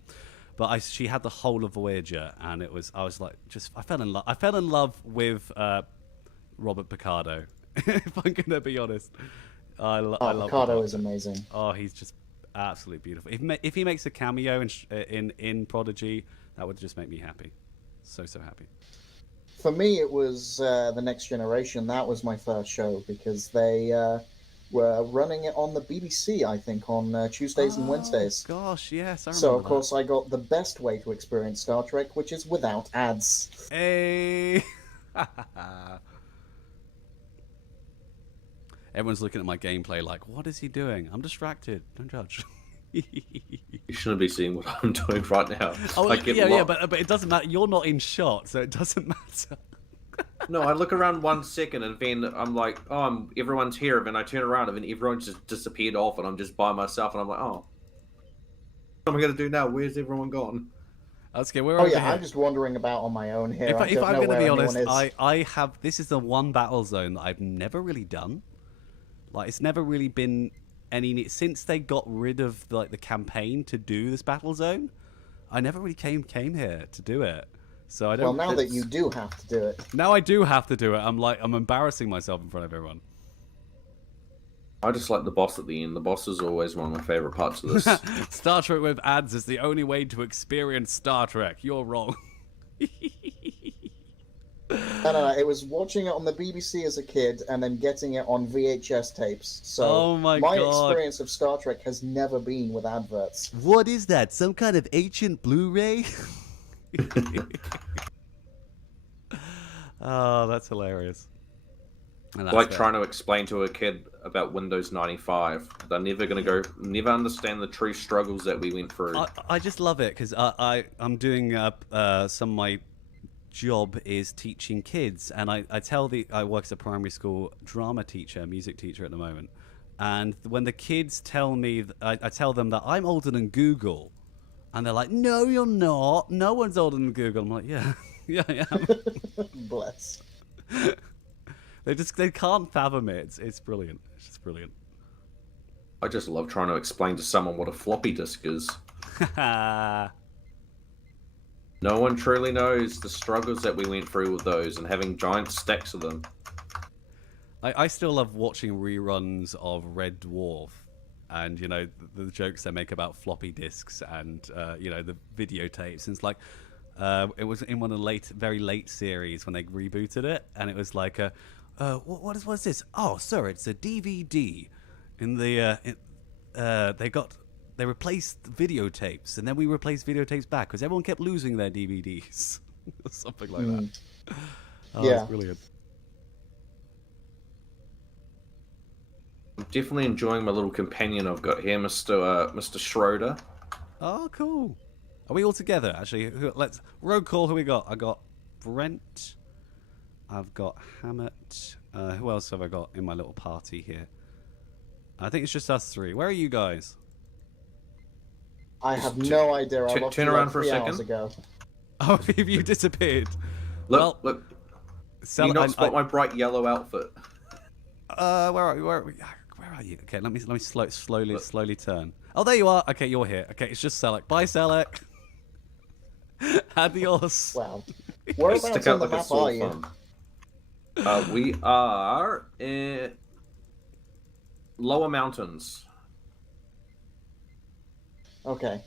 But she had the whole of Voyager, and I was like, I fell in love. I fell in love with Robert Picardo. If I'm gonna be honest, I love Picardo is amazing. Oh, he's just absolutely beautiful. If he makes a cameo in Prodigy, that would just make me happy. So happy. For me, it was The Next Generation. That was my first show because they were running it on the BBC, I think, on Tuesdays and Wednesdays. Gosh, yes, I remember So, of course, I got the best way to experience Star Trek, which is without ads. Hey! Everyone's looking at my gameplay like, what is he doing? I'm distracted. Don't judge. You shouldn't be seeing what I'm doing right now. Oh, I get yeah, but it doesn't matter. You're not in shot, so it doesn't matter. No, I look around 1 second and then I'm like, oh, everyone's here. And then I turn around and then everyone's just disappeared off and I'm just by myself. And I'm like, oh, what am I going to do now? Where's everyone gone? Okay, we're Oh over yeah, here. I'm just wandering about on my own here. If I'm going to be honest, I I have... This is the one battle zone that I've never really done. Like, it's never really been any... Since they got rid of the campaign to do this battle zone, I never really came here to do it. So I don't... Well, now that you do have to do it. Now I do have to do it. I'm embarrassing myself in front of everyone. I just like the boss at the end. The boss is always one of my favorite parts of this. Star Trek with ads is the only way to experience Star Trek. You're wrong. No. It was watching it on the BBC as a kid and then getting it on VHS tapes. So Oh my God. experience of Star Trek has never been with adverts. What is that? Some kind of ancient Blu-ray? Oh, that's hilarious. And that's Like fair. trying to explain to a kid about Windows 95. They're never going to never understand the true struggles that we went through. I just love it because I'm doing some of my job is teaching kids, and I work as a primary school drama teacher, music teacher at the moment, and when the kids tell me, I tell them that I'm older than Google, and they're like, no, you're not. No one's older than Google. I'm like, yeah, yeah, I am. Bless. They can't fathom it. It's brilliant. It's just brilliant. I just love trying to explain to someone what a floppy disk is. No one truly knows the struggles that we went through with those and having giant stacks of them. I still love watching reruns of Red Dwarf, and the jokes they make about floppy disks and the videotapes. And it's like it was in one of the very late series when they rebooted it, and it was like what is this? Oh, sir, it's a DVD. In the they replaced videotapes, and then we replaced videotapes back because everyone kept losing their DVDs, or something like that. Oh, Yeah. That's brilliant. I'm definitely enjoying my little companion I've got here, Mr. Schroeder. Oh, cool. Are we all together? Actually, let's road call. Who we got? I got Brent. I've got Hammett. Who else have I got in my little party here? I think it's just us three. Where are you guys? I have no idea. I lost turn you around like for a 3 hours second. ago. Oh, have you disappeared? Look, Well, Do you not spot my bright yellow outfit? Where are you? Where are you? Okay, let me slowly turn. Oh, there you are. Okay, you're here. Okay, it's just Selec. Bye, Selec. Adios. Wow. Whereabouts Stick on out the like a map sore are you? thumb. We are in Lower Mountains. Okay.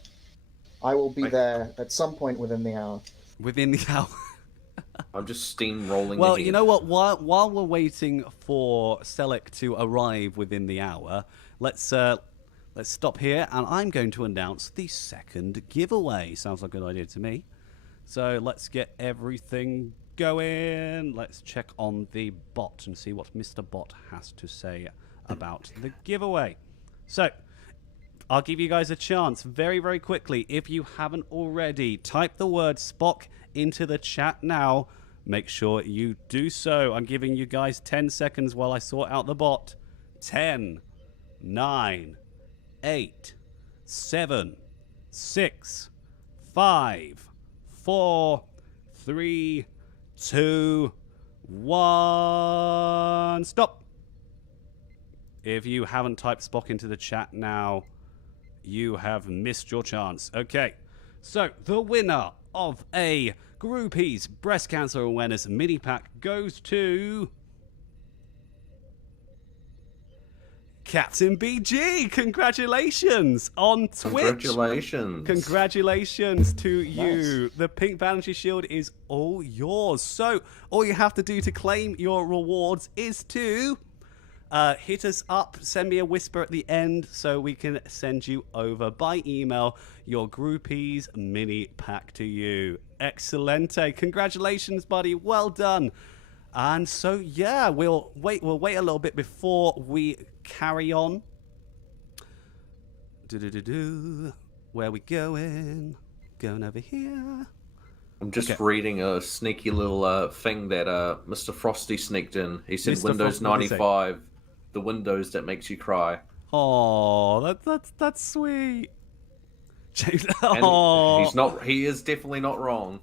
I will be Like- there at some point within the hour. Within the hour. I'm just steamrolling. Well, ahead. you know what? While we're waiting for Selec to arrive within the hour, let's stop here, and I'm going to announce the second giveaway. Sounds like a good idea to me. So let's get everything going. Let's check on the bot and see what Mr. Bot has to say about the giveaway. So I'll give you guys a chance very, very quickly. If you haven't already, type the word Spock into the chat now. Make sure you do so. I'm giving you guys 10 seconds while I sort out the bot. 10, 9, 8, 7, 6, 5, 4, 3, 2, 1. Stop. If you haven't typed Spock into the chat now, you have missed your chance. Okay, so the winner of a Groupies Breast Cancer Awareness Mini Pack goes to Captain BG. Congratulations on Twitch. Congratulations. Congratulations to you. Nice. The Pink Vanity Shield is all yours. So all you have to do to claim your rewards is to hit us up, send me a whisper at the end so we can send you over by email your Groupies mini pack to you. Excelente. Congratulations, buddy. Well done. And so, yeah, we'll wait a little bit before we carry on. Where we going? Going over here. I'm just reading a sneaky little thing that Mr. Frosty sneaked in. He said Mr. Windows Frost, what did he say? 95, the Windows that makes you cry. Oh, that's sweet. James, And he is definitely not wrong.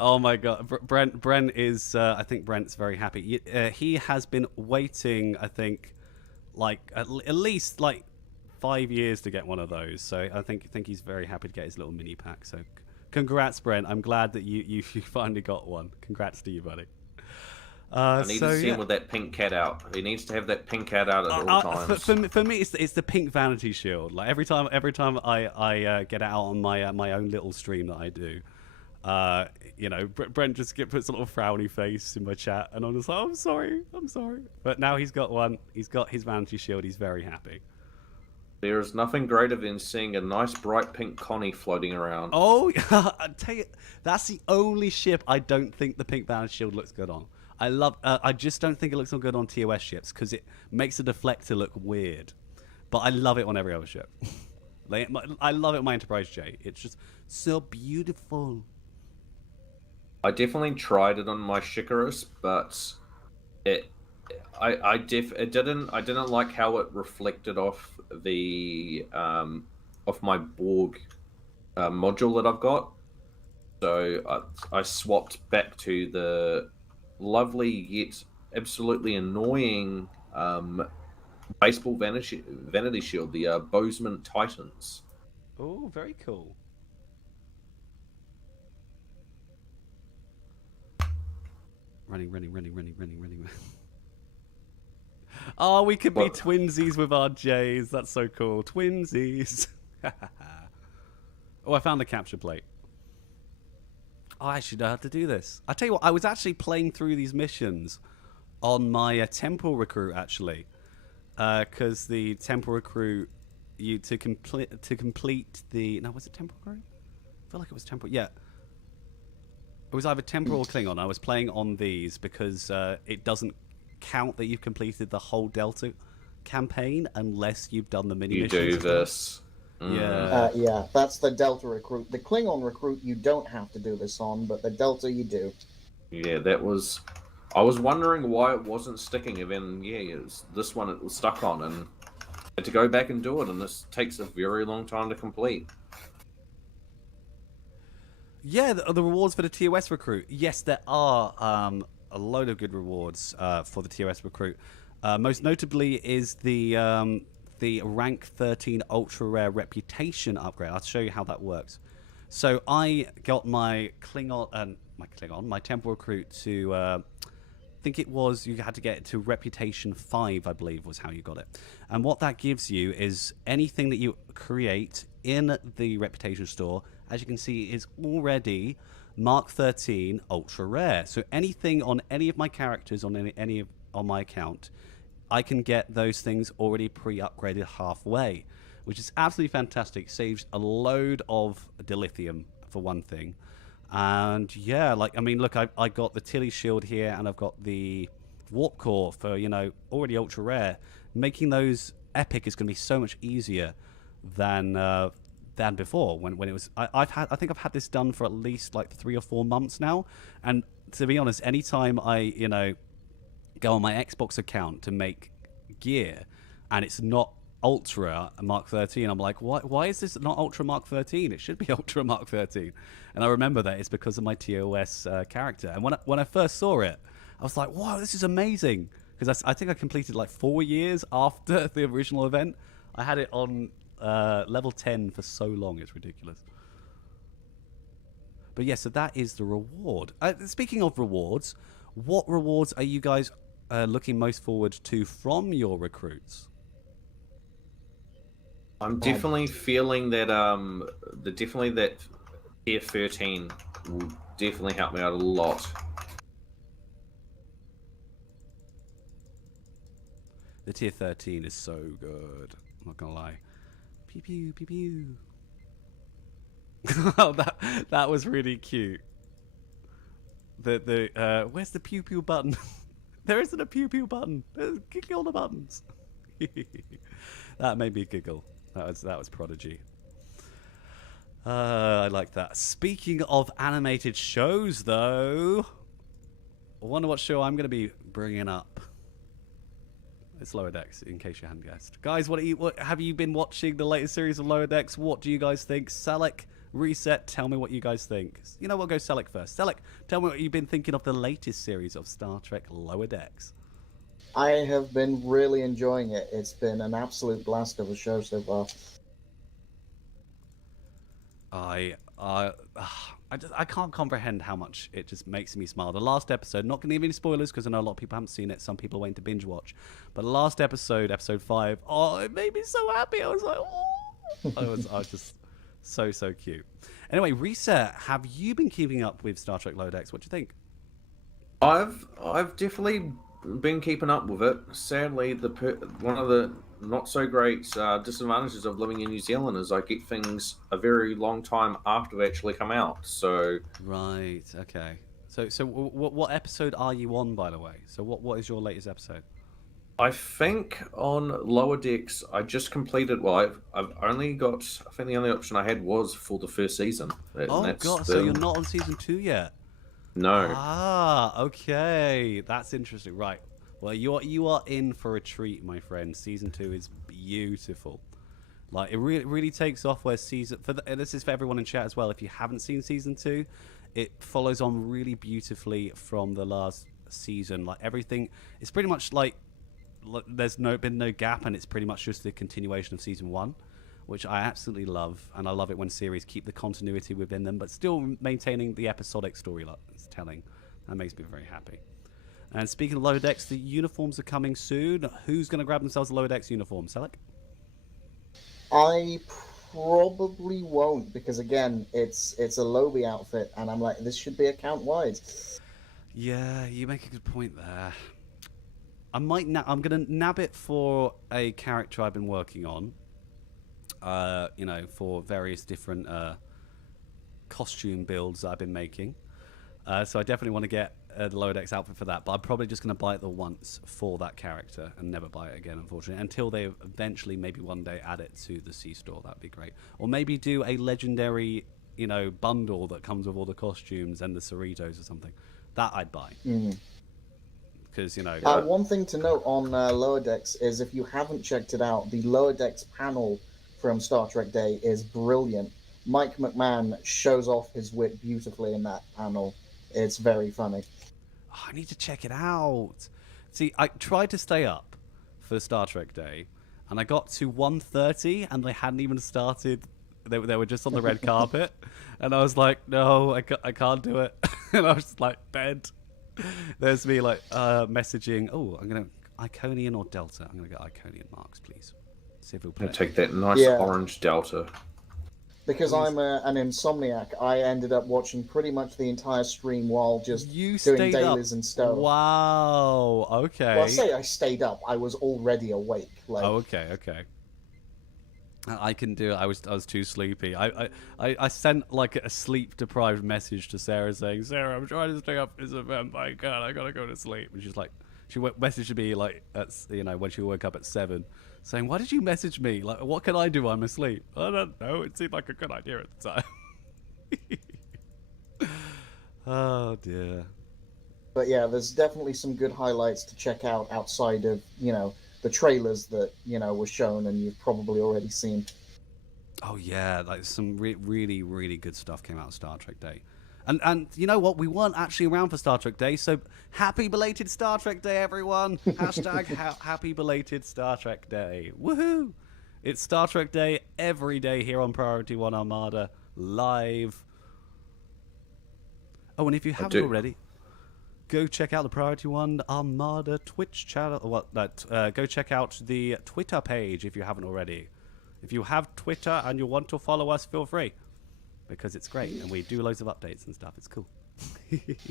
Oh my God, Brent is. I think Brent's very happy. He has been waiting. I think, like at least like 5 years to get one of those. So I think he's very happy to get his little mini pack. So, congrats, Brent. I'm glad that you finally got one. Congrats to you, buddy. I need to see him with that pink cat out. He needs to have that pink cat out at all times. For me, it's the pink vanity shield. Like every time I get out on my own little stream that I do. Brent just puts a little frowny face in my chat, and I'm just like, I'm sorry. But now he's got one. He's got his vanity shield. He's very happy. There is nothing greater than seeing a nice bright pink Connie floating around. Oh, I tell you, that's the only ship I don't think the pink vanity shield looks good on. I just don't think it looks so good on TOS ships because it makes the deflector look weird. But I love it on every other ship. I love it on my Enterprise J. It's just so beautiful. I definitely tried it on my Shikarus, but I didn't like how it reflected off the off my Borg module that I've got. So I swapped back to the lovely yet absolutely annoying baseball vanity shield, the Bozeman Titans. Oh, very cool. Running. Oh, we could be twinsies with our J's. That's so cool. Twinsies. Oh, I found the capture plate. Oh, I should know how to do this. I tell you what, I was actually playing through these missions on my temporal recruit, actually. Because the temporal recruit, to complete the... No, was it temporal recruit? I feel like it was temporal. Yeah. It was either temporal or Klingon. I was playing on these because it doesn't count that you've completed the whole Delta campaign unless you've done the mini missions. You do this. Yeah. Yeah, that's the Delta recruit. The Klingon recruit you don't have to do this on, but the Delta you do. Yeah, that was... I was wondering why it wasn't sticking, and then, this one it was stuck on, and I had to go back and do it, and this takes a very long time to complete. Yeah, the rewards for the TOS recruit. Yes, there are a load of good rewards for the TOS recruit. Most notably is the rank 13 ultra rare reputation upgrade. I'll show you how that works. So I got my my temporal recruit to I think it was you had to get it to reputation 5, I believe was how you got it. And what that gives you is anything that you create in the reputation store, as you can see, is already Mark 13 ultra rare. So anything on any of my characters on on my account, I can get those things already pre-upgraded halfway, which is absolutely fantastic. Saves a load of dilithium for one thing. And yeah, look, I got the Tilly shield here, and I've got the warp core for, already ultra rare. Making those epic is going to be so much easier than before when it was. I think I've had this done for at least like 3 or 4 months now, and to be honest, anytime I go on my Xbox account to make gear and it's not Ultra Mark 13, I'm like, why is this not Ultra Mark 13? It should be Ultra Mark 13. And I remember that it's because of my TOS character. And when I first saw it, I was like, wow, this is amazing. Because I think I completed like 4 years after the original event. I had it on level 10 for so long, it's ridiculous. But yeah, so that is the reward. Speaking of rewards, what rewards are you guys looking most forward to from your recruits? I'm definitely feeling that that tier 13 will definitely help me out a lot. The tier 13 is so good. I'm not gonna lie. Pew pew pew pew. Oh, that was really cute. Where's the pew pew button? There isn't a pew pew button. Click all the buttons. That made me giggle. That was Prodigy. I like that. Speaking of animated shows, though, I wonder what show I'm going to be bringing up. It's Lower Decks, in case you hadn't guessed. Guys, what have you been watching the latest series of Lower Decks? What do you guys think? Selec, Reset, tell me what you guys think. You know what, go Selec first. Selec, tell me what you've been thinking of the latest series of Star Trek Lower Decks. I have been really enjoying it. It's been an absolute blast of a show so far. I can't comprehend how much it just makes me smile. The last episode, not going to give any spoilers because I know a lot of people haven't seen it. Some people are waiting to binge watch. But the last episode, episode 5, it made me so happy. I was like, oh. I was just so cute. Anyway, Reset, have you been keeping up with Star Trek Lower Decks? What do you think? I've definitely been keeping up with it. Sadly, one of the not so great disadvantages of living in New Zealand is I get things a very long time after they actually come out. So right, okay. So what episode are you on, by the way? So what is your latest episode? I think on Lower Decks, I just completed. Well, I've only got. I think the only option I had was for the first season. Oh god! So you're not on season 2 yet? No. Ah, okay. That's interesting. Right. Well, you are in for a treat, my friend. Season 2 is beautiful. Like, it really takes off where this is for everyone in chat as well. If you haven't seen season 2, it follows on really beautifully from the last season. Like, everything, it's pretty much like there's been no gap, and it's pretty much just the continuation of season 1, which I absolutely love. And I love it when series keep the continuity within them, but still maintaining the episodic story telling. That makes me very happy. And speaking of Lower Decks, the uniforms are coming soon. Who's going to grab themselves a Lower Decks uniform? Selec? I probably won't, because again, it's a Lobie outfit, and I'm like, this should be account wide. Yeah, you make a good point there. I'm going to nab it for a character I've been working on. For various different costume builds that I've been making. So I definitely want to get the Lower Decks outfit for that, but I'm probably just going to buy it the once for that character and never buy it again, unfortunately, until they eventually, maybe one day, add it to the C-Store. That'd be great. Or maybe do a legendary, bundle that comes with all the costumes and the Cerritos or something. That I'd buy. Because, one thing to note on Lower Decks is, if you haven't checked it out, the Lower Decks panel from Star Trek Day is brilliant. Mike McMahon shows off his wit beautifully in that panel. It's very funny. Oh, I need to check it out. See, I tried to stay up for Star Trek Day, and I got to 1:30, and they hadn't even started. They were just on the red carpet, and I was like, no, I can't do it. And I was just like, bed. There's me like messaging, I'm going to Iconian or Delta. I'm going to get Iconian marks, please. See if we'll play. Take that nice orange Delta. Because I'm an insomniac, I ended up watching pretty much the entire stream while just doing dailies and stuff. Wow, okay. Well, I say I stayed up. I was already awake. Okay. I can do it. I was too sleepy. I sent like a sleep-deprived message to Sarah saying, Sarah, I'm trying to stay up for this event, but I can't. I gotta go to sleep. And she's like, she messaged me like at, when she woke up at 7. Saying, why did you message me? Like, what can I do? I'm asleep. I don't know. It seemed like a good idea at the time. Oh, dear. But yeah, there's definitely some good highlights to check out outside of, the trailers that, were shown and you've probably already seen. Oh, yeah. Like, some really, really good stuff came out of Star Trek Day. And you know what? We weren't actually around for Star Trek Day, so happy belated Star Trek Day, everyone! Hashtag happy belated Star Trek Day. Woohoo! It's Star Trek Day every day here on Priority 1 Armada, live. Oh, and if you haven't already, go check out the Priority 1 Armada Twitch channel. Go check out the Twitter page if you haven't already. If you have Twitter and you want to follow us, feel free. Because it's great, and we do loads of updates and stuff. It's cool.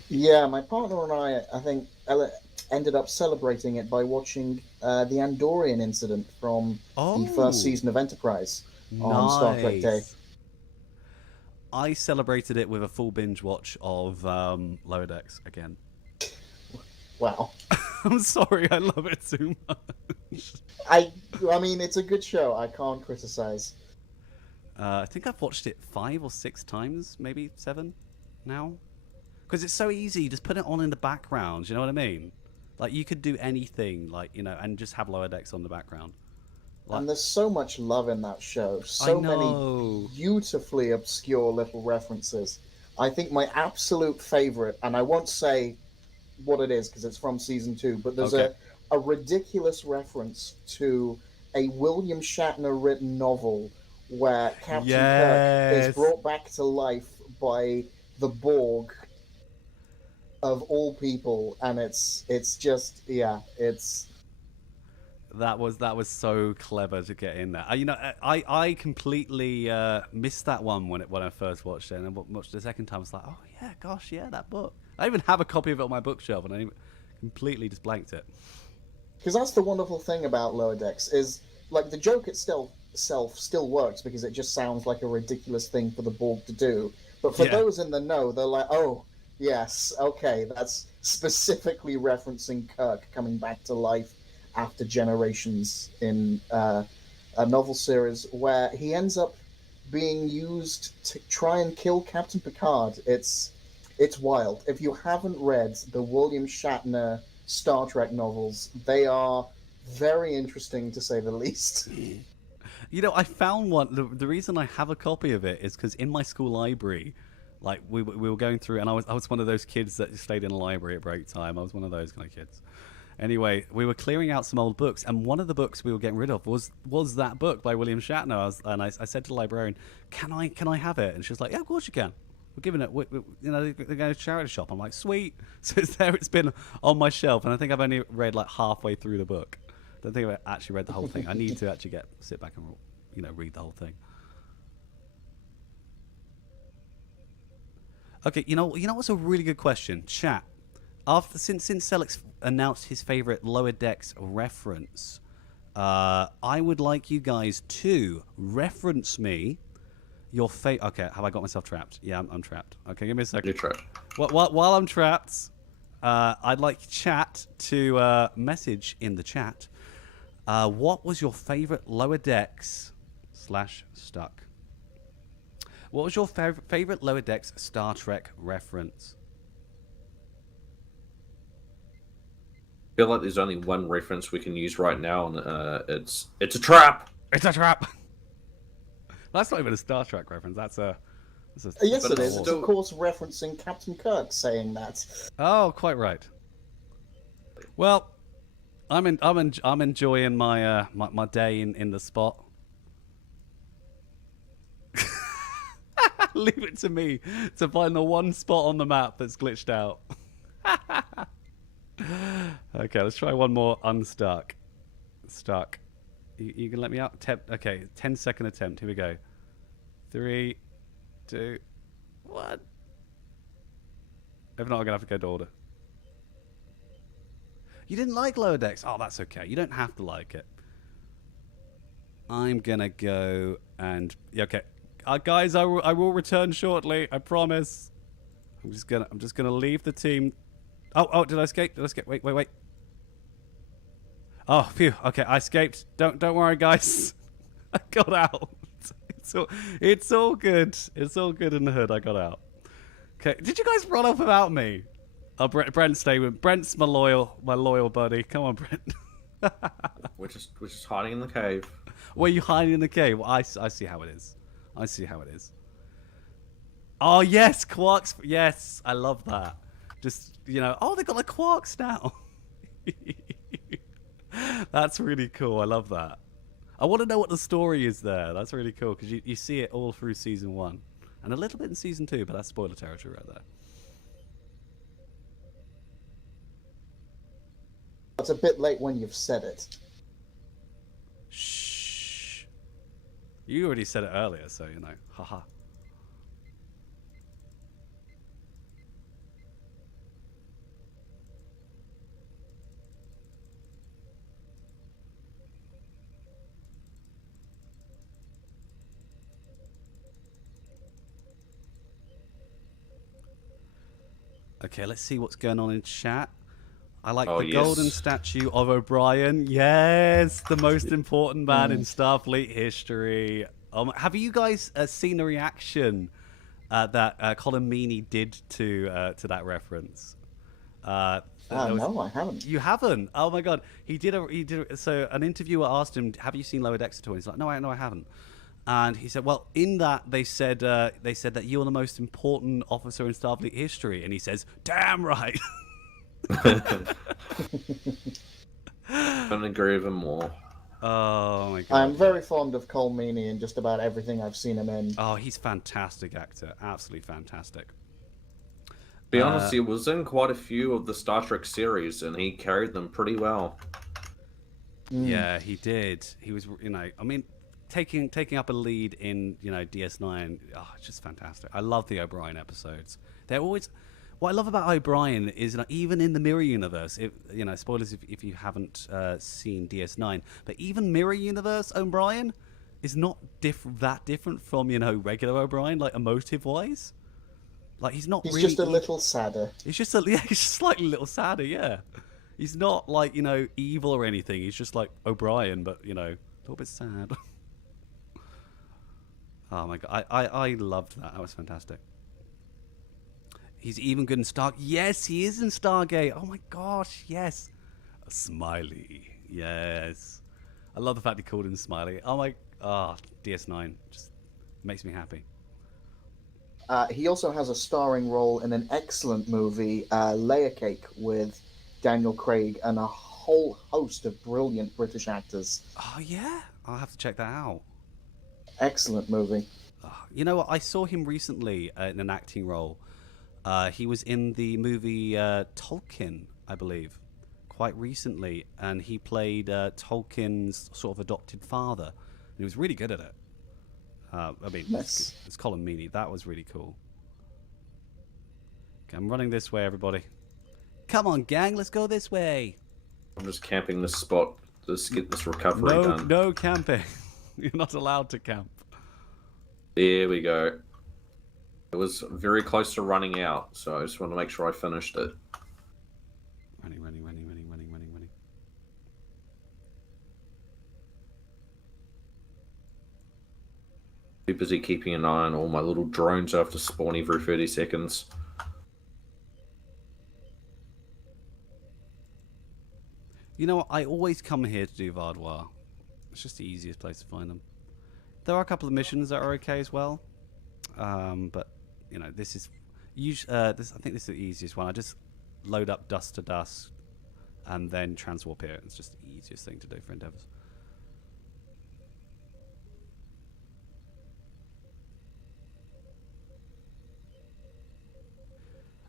Yeah, my partner and I think, ended up celebrating it by watching the Andorian incident from the first season of Enterprise on Star Trek Day. I celebrated it with a full binge watch of Lower Decks again. Wow. I'm sorry, I love it too much. I mean, it's a good show. I can't criticize. I think I've watched it 5 or 6 times, maybe 7 now. Because it's so easy, just put it on in the background, you know what I mean? Like, you could do anything, like, you know, and just have Lower Decks on the background. Like, And there's so much love in that show. I So know. many beautifully obscure little references. I think my absolute favorite, and I won't say what it is because it's from season 2, but there's Okay. a ridiculous reference to a William Shatner written novel where Captain Kirk is Yes. brought back to life by the Borg of all people, and it's just it's That was so clever to get in there. You know, I completely missed that one when I first watched it, and then watched it the second time. I was like, oh yeah, gosh, yeah, that book. I even have a copy of it on my bookshelf, and I completely just blanked it. because that's the wonderful thing about Lower Decks is like the joke itself still works because it just sounds like a ridiculous thing for the Borg to do. But for Yeah. those in the know, they're like, oh yes, okay, that's specifically referencing Kirk coming back to life after generations in a novel series where he ends up being used to try and kill Captain Picard. It's wild. If you haven't read the William Shatner Star Trek novels, they are very interesting to say the least. You know, I found one. The reason I have a copy of it is because in my school library, like we were going through, and I was one of those kids that stayed in the library at break time. I was one of those kind of kids. Anyway, we were clearing out some old books, and one of the books we were getting rid of was that book by William Shatner. I said to the librarian, "Can I have it?" And she was like, "Yeah, of course you can. We're giving it. You know, they're going to charity shop." I'm like, "Sweet." So it's there. It's been on my shelf, and I think I've only read like halfway through the book. I don't think I've actually read the whole thing. I need to actually sit back and read the whole thing. Okay, you know what's a really good question, chat. Since Selix announced his favorite Lower Decks reference, I would like you guys to reference me your favorite. Okay, have I got myself trapped? Yeah, I'm trapped. Okay, give me a second. You're trapped. While I'm trapped, I'd like chat to message in the chat. What was your favorite Lower Decks / Stuck? What was your favorite Lower Decks Star Trek reference? I feel like there's only one reference we can use right now, and it's a trap. It's a trap. That's not even a Star Trek reference. That's a Yes, But it it's is. It's still- of course referencing Captain Kirk saying that. Oh, quite right. Well, I'm enjoying my my day in the spot. Leave it to me to find the one spot on the map that's glitched out. Okay, let's try one more unstuck. Stuck. You can let me out? Okay, 10-second attempt. Here we go. 3, 2, 1. If not, I'm going to have to go to order. You didn't like Lower Decks? Oh, that's okay. You don't have to like it. I'm going to go and... Yeah, okay. Guys, I will return shortly. I promise. I'm just gonna leave the team. Oh, did I escape? Wait. Oh, phew. Okay, I escaped. Don't worry, guys. I got out. It's all good. It's all good in the hood. I got out. Okay, did you guys run off without me? Oh, Brent, stay with. Brent's my loyal buddy. Come on, Brent. We're just hiding in the cave. Were you hiding in the cave? Well, I see how it is. I see how it is. Oh, yes, quarks. Yes, I love that. Just, oh, they got the quarks now. That's really cool. I love that. I want to know what the story is there. That's really cool because you see it all through season 1 and a little bit in season 2, but that's spoiler territory right there. It's a bit late when you've said it. Shh. You already said it earlier, so haha. Okay, let's see what's going on in chat. I like Oh, the golden yes. statue of O'Brien. Yes, the most important man in Starfleet history. Have you guys seen the reaction that Colin Meaney did to that reference? No, I haven't. You haven't? Oh my god, he did. So an interviewer asked him, "Have you seen Lower Decks at all?" He's like, "No, I haven't." And he said, "Well, in that they said that you're the most important officer in Starfleet history," and he says, "Damn right." Couldn't agree with him more. Oh my god! I'm very fond of Cole Meany in just about everything I've seen him in. Oh, he's a fantastic actor, absolutely fantastic. Be honest, he was in quite a few of the Star Trek series, and he carried them pretty well. Yeah, he did. He was, I mean, taking up a lead in, DS9. Oh, it's just fantastic. I love the O'Brien episodes. They're always. What I love about O'Brien is, even in the Mirror Universe, spoilers if you haven't seen DS9, but even Mirror Universe O'Brien is not that different from, regular O'Brien, like emotive-wise. Like, he's not He's really... just a little sadder. He's just he's just slightly a little sadder, yeah. He's not, like, evil or anything. He's just like O'Brien, but, a little bit sad. Oh, my God. I loved that. That was fantastic. He's even good in Stargate. Yes, he is in Stargate. Oh my gosh, yes. Smiley. Yes. I love the fact he called him Smiley. DS9 just makes me happy. He also has a starring role in an excellent movie, Layer Cake, with Daniel Craig and a whole host of brilliant British actors. Oh yeah, I'll have to check that out. Excellent movie. You know what? I saw him recently in an acting role. He was in the movie Tolkien, I believe, quite recently, and he played Tolkien's sort of adopted father. And he was really good at it. Nice. It's Colin Meaney. That was really cool. Okay, I'm running this way, everybody. Come on, gang, let's go this way. I'm just camping this spot. Let's get this recovery done. No camping. You're not allowed to camp. There we go. It was very close to running out, so I just want to make sure I finished it. Running. Too busy keeping an eye on all my little drones I have to spawn every 30 seconds. You know what? I always come here to do Vaadwaur. It's just the easiest place to find them. There are a couple of missions that are okay as well, but this is usually I think this is the easiest one. I just load up Dust to Dust and then transwarp here. It's just the easiest thing to do for Endeavors.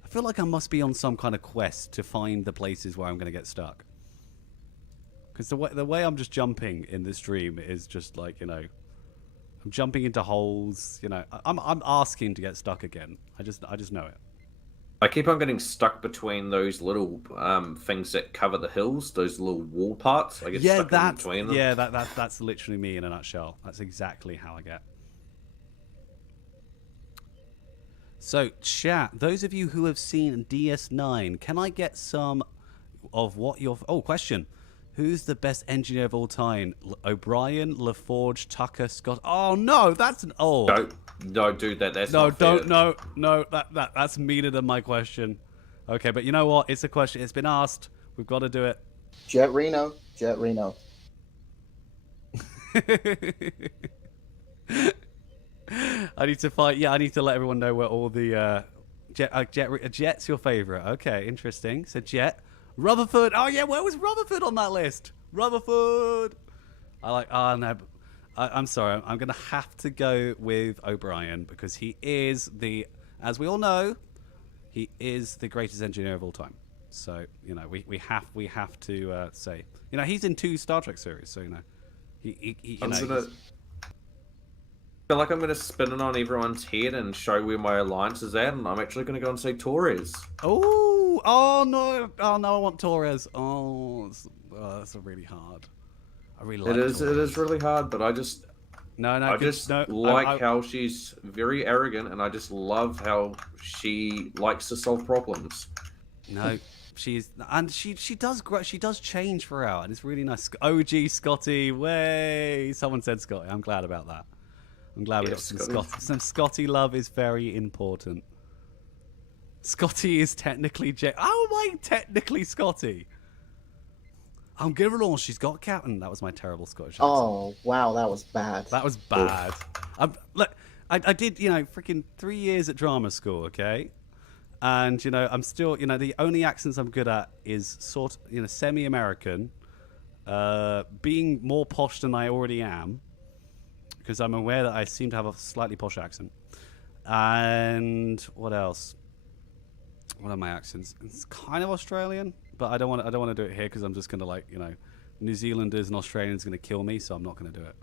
I feel like I must be on some kind of quest to find the places where I'm going to get stuck. Because the way I'm just jumping in this stream is just like, I'm jumping into holes. I'm asking to get stuck again. I just know it. I keep on getting stuck between those little things that cover the hills, those little wall parts. I get stuck in between them. Yeah, that's literally me in a nutshell. That's exactly how I get. So, chat, those of you who have seen DS9, can I get some of what your... Oh, question. Who's the best engineer of all time? O'Brien, LaForge, Tucker, Scott... Oh, no, that's an... Oh. No, dude, that's no, not fair. No, that's meaner than my question. Okay, but you know what? It's a question. It's been asked. We've got to do it. Jet Reno. I need to find... Yeah, I need to let everyone know where all the... Jet's your favourite. Okay, interesting. So Jet. Rutherford. Oh, yeah, where was Rutherford on that list? Rutherford. No. I'm sorry. I'm going to have to go with O'Brien because he is as we all know, he is the greatest engineer of all time. So, we have to say, he's in 2 Star Trek series. So, I feel like I'm going to spin it on everyone's head and show where my alliance is at, and I'm actually going to go and say Torres. Oh no, I want Torres. That's really hard. I really like It is Torres. really hard, but No, I just no, like how she's very arrogant, and I just love how she likes to solve problems. No, she does grow, she does change throughout, and it's really nice. OG Scotty, way! Someone said Scotty. I'm glad about that. I'm glad we got some Scotty. Some Scotty love is very important. Scotty is technically how am I technically Scotty? I'm giving all she's got, Captain. That was my terrible Scottish accent. Oh, wow, that was bad. That was bad. Look, I did, freaking 3 years at drama school, okay? And, I'm still, the only accents I'm good at is semi-American, being more posh than I already am, because I'm aware that I seem to have a slightly posh accent. And what else? What are my accents? It's kind of Australian, but I don't want to do it here because I'm just going to New Zealanders and Australians going to kill me, so I'm not going to do it.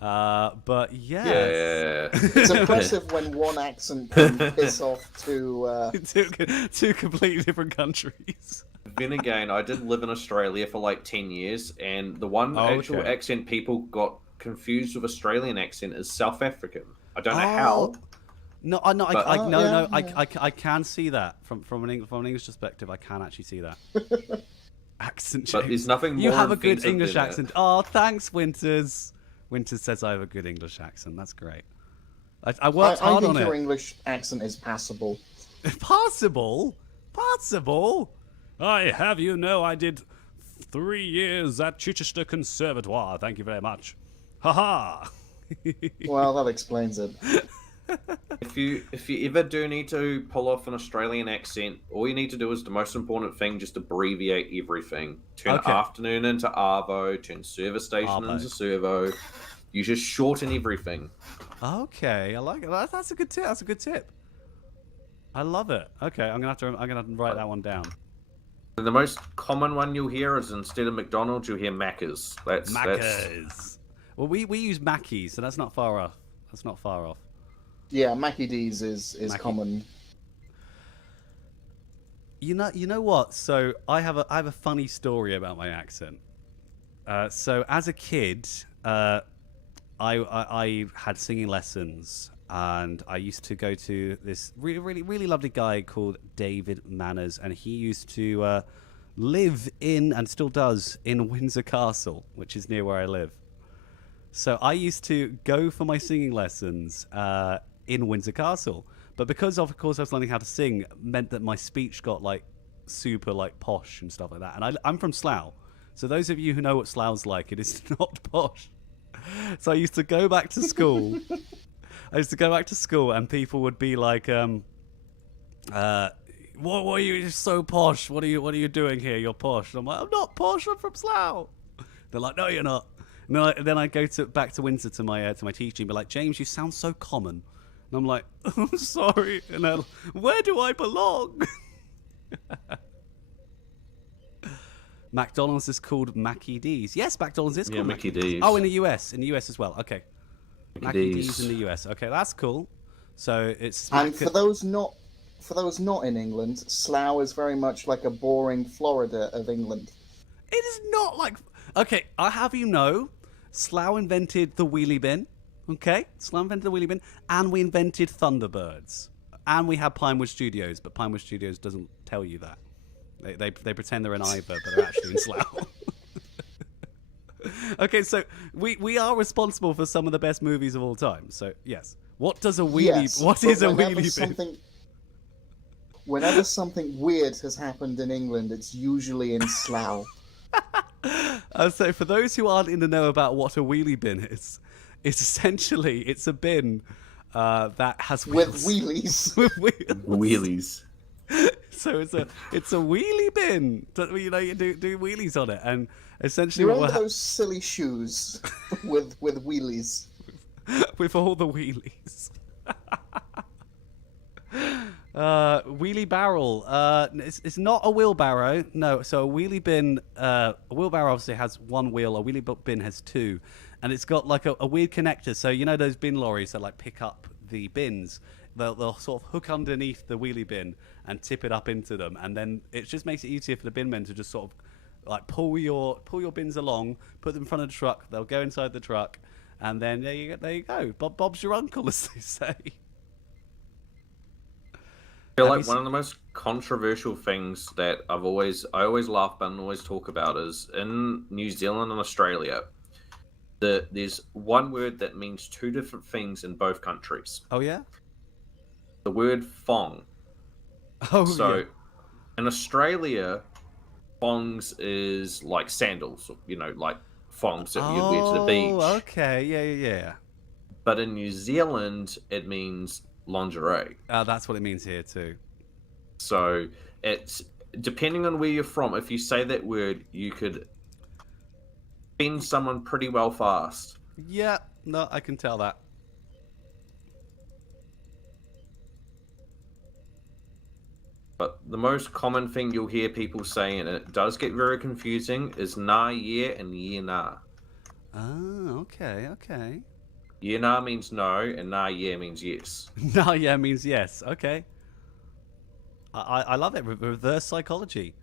But yeah. It's impressive when one accent can piss off two completely different countries. Then again, I did live in Australia for like 10 years, and the one actual accent people got confused with Australian accent is South African. I don't know how. No, I can see that from an English perspective. I can actually see that accent change. But there's nothing more. You have a good English accent. Oh, thanks, Winters. Winters says I have a good English accent. That's great. I worked hard on it. I think your English accent is passable. Passable? I have you know I did 3 years at Chichester Conservatoire. Thank you very much. Ha. Well, that explains it. If you ever do need to pull off an Australian accent, all you need to do is the most important thing: just abbreviate everything. Turn afternoon into arvo, turn service station into servo. You just shorten everything. Okay, I like it. That's a good tip. I love it. Okay, I'm gonna have to write that one down. The most common one you'll hear is instead of McDonald's, you'll hear Macca's. Macca's. Well, we use Mackey's, so that's not far off. Yeah, Mackie D's is common. You know what? So I have a funny story about my accent. So as a kid, I had singing lessons, and I used to go to this really lovely guy called David Manners, and he used to live in, and still does, in Windsor Castle, which is near where I live. So I used to go for my singing lessons in Windsor Castle, but because of course I was learning how to sing, meant that my speech got super posh and stuff like that. And I'm from Slough, so those of you who know what Slough's like, it is not posh. So I used to go back to school. And people would be like, "What are you so posh? What are you doing here? You're posh." And I'm like, "I'm not posh. I'm from Slough." They're like, "No, you're not." And then I go back to Windsor to my teacher and be like, "James, you sound so common." And I'm like, "I'm sorry." And then, "Where do I belong?" McDonald's is called Mackie D's. Yes, McDonald's is called Mackie D's. Oh, in the US as well. Okay, Mackie D's in the US. Okay, that's cool. So it's and for those not in England, Slough is very much like a boring Florida of England. It is not like. Okay, I have you know, Slough invented the wheelie bin. Okay, Slough invented the wheelie bin, and we invented Thunderbirds, and we have Pinewood Studios, but Pinewood Studios doesn't tell you that. They pretend they're in Ivor, but they're actually in Slough. Okay, so we are responsible for some of the best movies of all time. So yes, what does a wheelie? Yes, what is a wheelie bin? Whenever something weird has happened in England, it's usually in Slough. So for those who aren't in the know about what a wheelie bin is, it's essentially a bin that has wheels. With wheelies. With wheels. Wheelies. So it's a wheelie bin. You do wheelies on it, and essentially you own those silly shoes with wheelies. With all the wheelies. Wheelie barrel. It's not a wheelbarrow. No. So a wheelie bin. A wheelbarrow obviously has one wheel. A wheelie bin has two, and it's got like a weird connector. So you know those bin lorries that pick up the bins. They'll sort of hook underneath the wheelie bin and tip it up into them, and then it just makes it easier for the bin men to just sort of pull your bins along, put them in front of the truck. They'll go inside the truck, And then there you go. Bob's your uncle, as they say. I feel like one of the most controversial things that I always laugh about and always talk about is in New Zealand and Australia, there's one word that means two different things in both countries. Oh yeah. The word "thong." Oh so yeah. in Australia, thongs is like sandals, like thongs that you'd wear to the beach. Oh, okay. Yeah. But in New Zealand, it means lingerie. That's what it means here too. So it's depending on where you're from. If you say that word, you could offend someone pretty well fast. Yeah, no, I can tell that. But the most common thing you'll hear people say, and it does get very confusing, is nah, yeah, and yeah, nah. Oh, okay. Yeah, nah means no, and nah, yeah means yes. No, yeah means yes. Okay. I love it. Reverse psychology.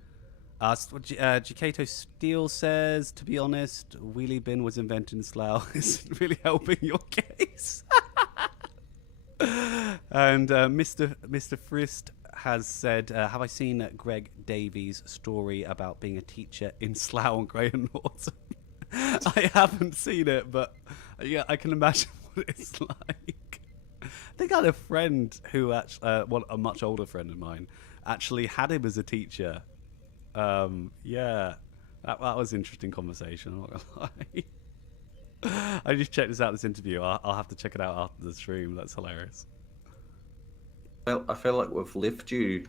Gikato Steele says, to be honest, wheelie bin was invented in Slough. Isn't really helping your case. And Mr. Frist has said, have I seen Greg Davies' story about being a teacher in Slough on Graham Norton? I haven't seen it, but yeah, I can imagine what it's like. I think I had a friend who actually, a much older friend of mine, actually had him as a teacher. Yeah, that was an interesting conversation. I'm not gonna lie. I just checked this interview. I'll have to check it out after the stream. That's hilarious. Well, I feel like we've left you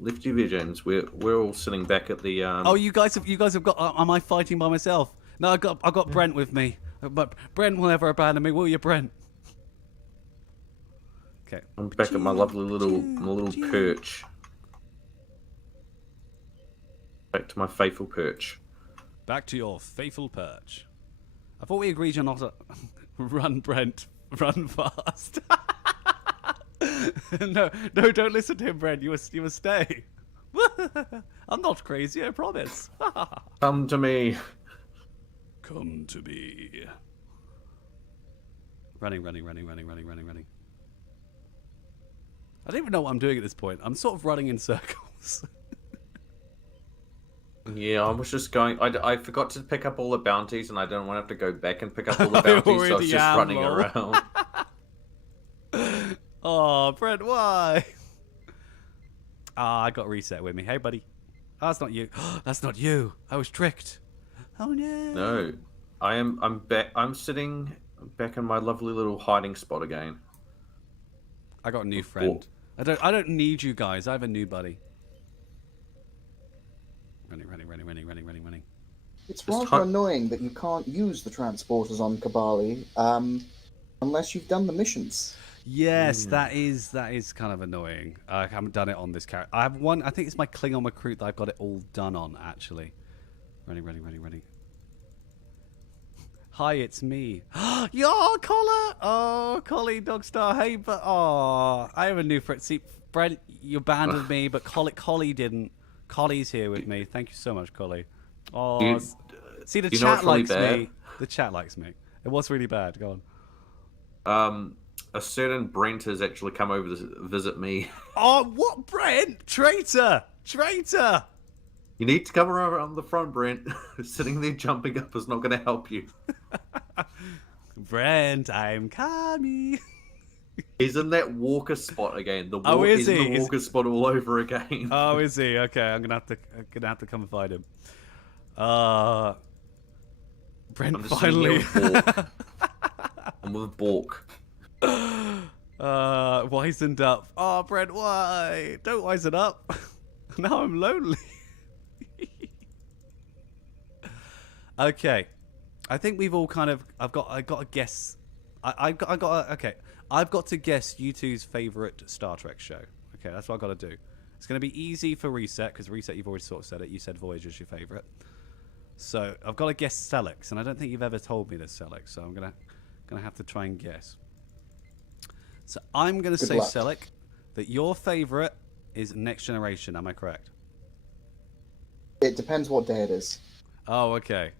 visions. We're all sitting back at the. Oh, you guys have got. Am I fighting by myself? No, I got Brent with me. But Brent will never abandon me, will you, Brent? Okay. I'm back at my lovely little perch. Back to my faithful perch. Back to your faithful perch. I thought we agreed you're not a... Run, Brent. Run fast. No, don't listen to him, Brent. You must stay. I'm not crazy, I promise. Come to me. Come to me. Running. I don't even know what I'm doing at this point. I'm sort of running in circles. Yeah, I was just going. I forgot to pick up all the bounties, and I don't want to have to go back and pick up all the bounties, so I was just running around. Oh, Brent, why? I got reset with me. Hey, buddy. Oh, that's not you. That's not you. I was tricked. Oh no. No, I'm back. I'm sitting back in my lovely little hiding spot again. I got a new friend. I don't need you guys. I have a new buddy. Running. It's rather annoying that you can't use the transporters on Kobali unless you've done the missions. Yes, that is kind of annoying. I haven't done it on this character. I have one. I think it's my Klingon recruit that I've got it all done on, actually. Running. Hi, it's me. Yo, Collar! Oh, Collie, Dogstar. Hey, but I have a new friend. See, Brent, you abandoned me, but Collie didn't. Collie's here with me. Thank you so much, Collie. Oh, see, the chat likes me. The chat likes me. It was really bad. Go on. A certain Brent has actually come over to visit me. Oh, what, Brent? Traitor! You need to come around the front, Brent. Sitting there jumping up is not going to help you. Brent, I'm coming. He's in that walker spot again. Is he's he? in the walker spot all over again. Oh, is he? Okay, I'm gonna have to come and find him. Brent finally. I'm with Bork. Wizened up. Oh, Brent, why? Don't wisen up. Now I'm lonely. Okay, I think we've all kind of. I got a guess. I've got to guess you two's favorite Star Trek show. Okay, that's what I've got to do. It's going to be easy for Reset, because Reset, you've already sort of said it. You said Voyager's your favorite. So I've got to guess Sellex, and I don't think you've ever told me this, Sellex, so I'm gonna have to try and guess. So I'm going to say, Selleck, that your favorite is Next Generation. Am I correct? It depends what day it is. Oh, okay.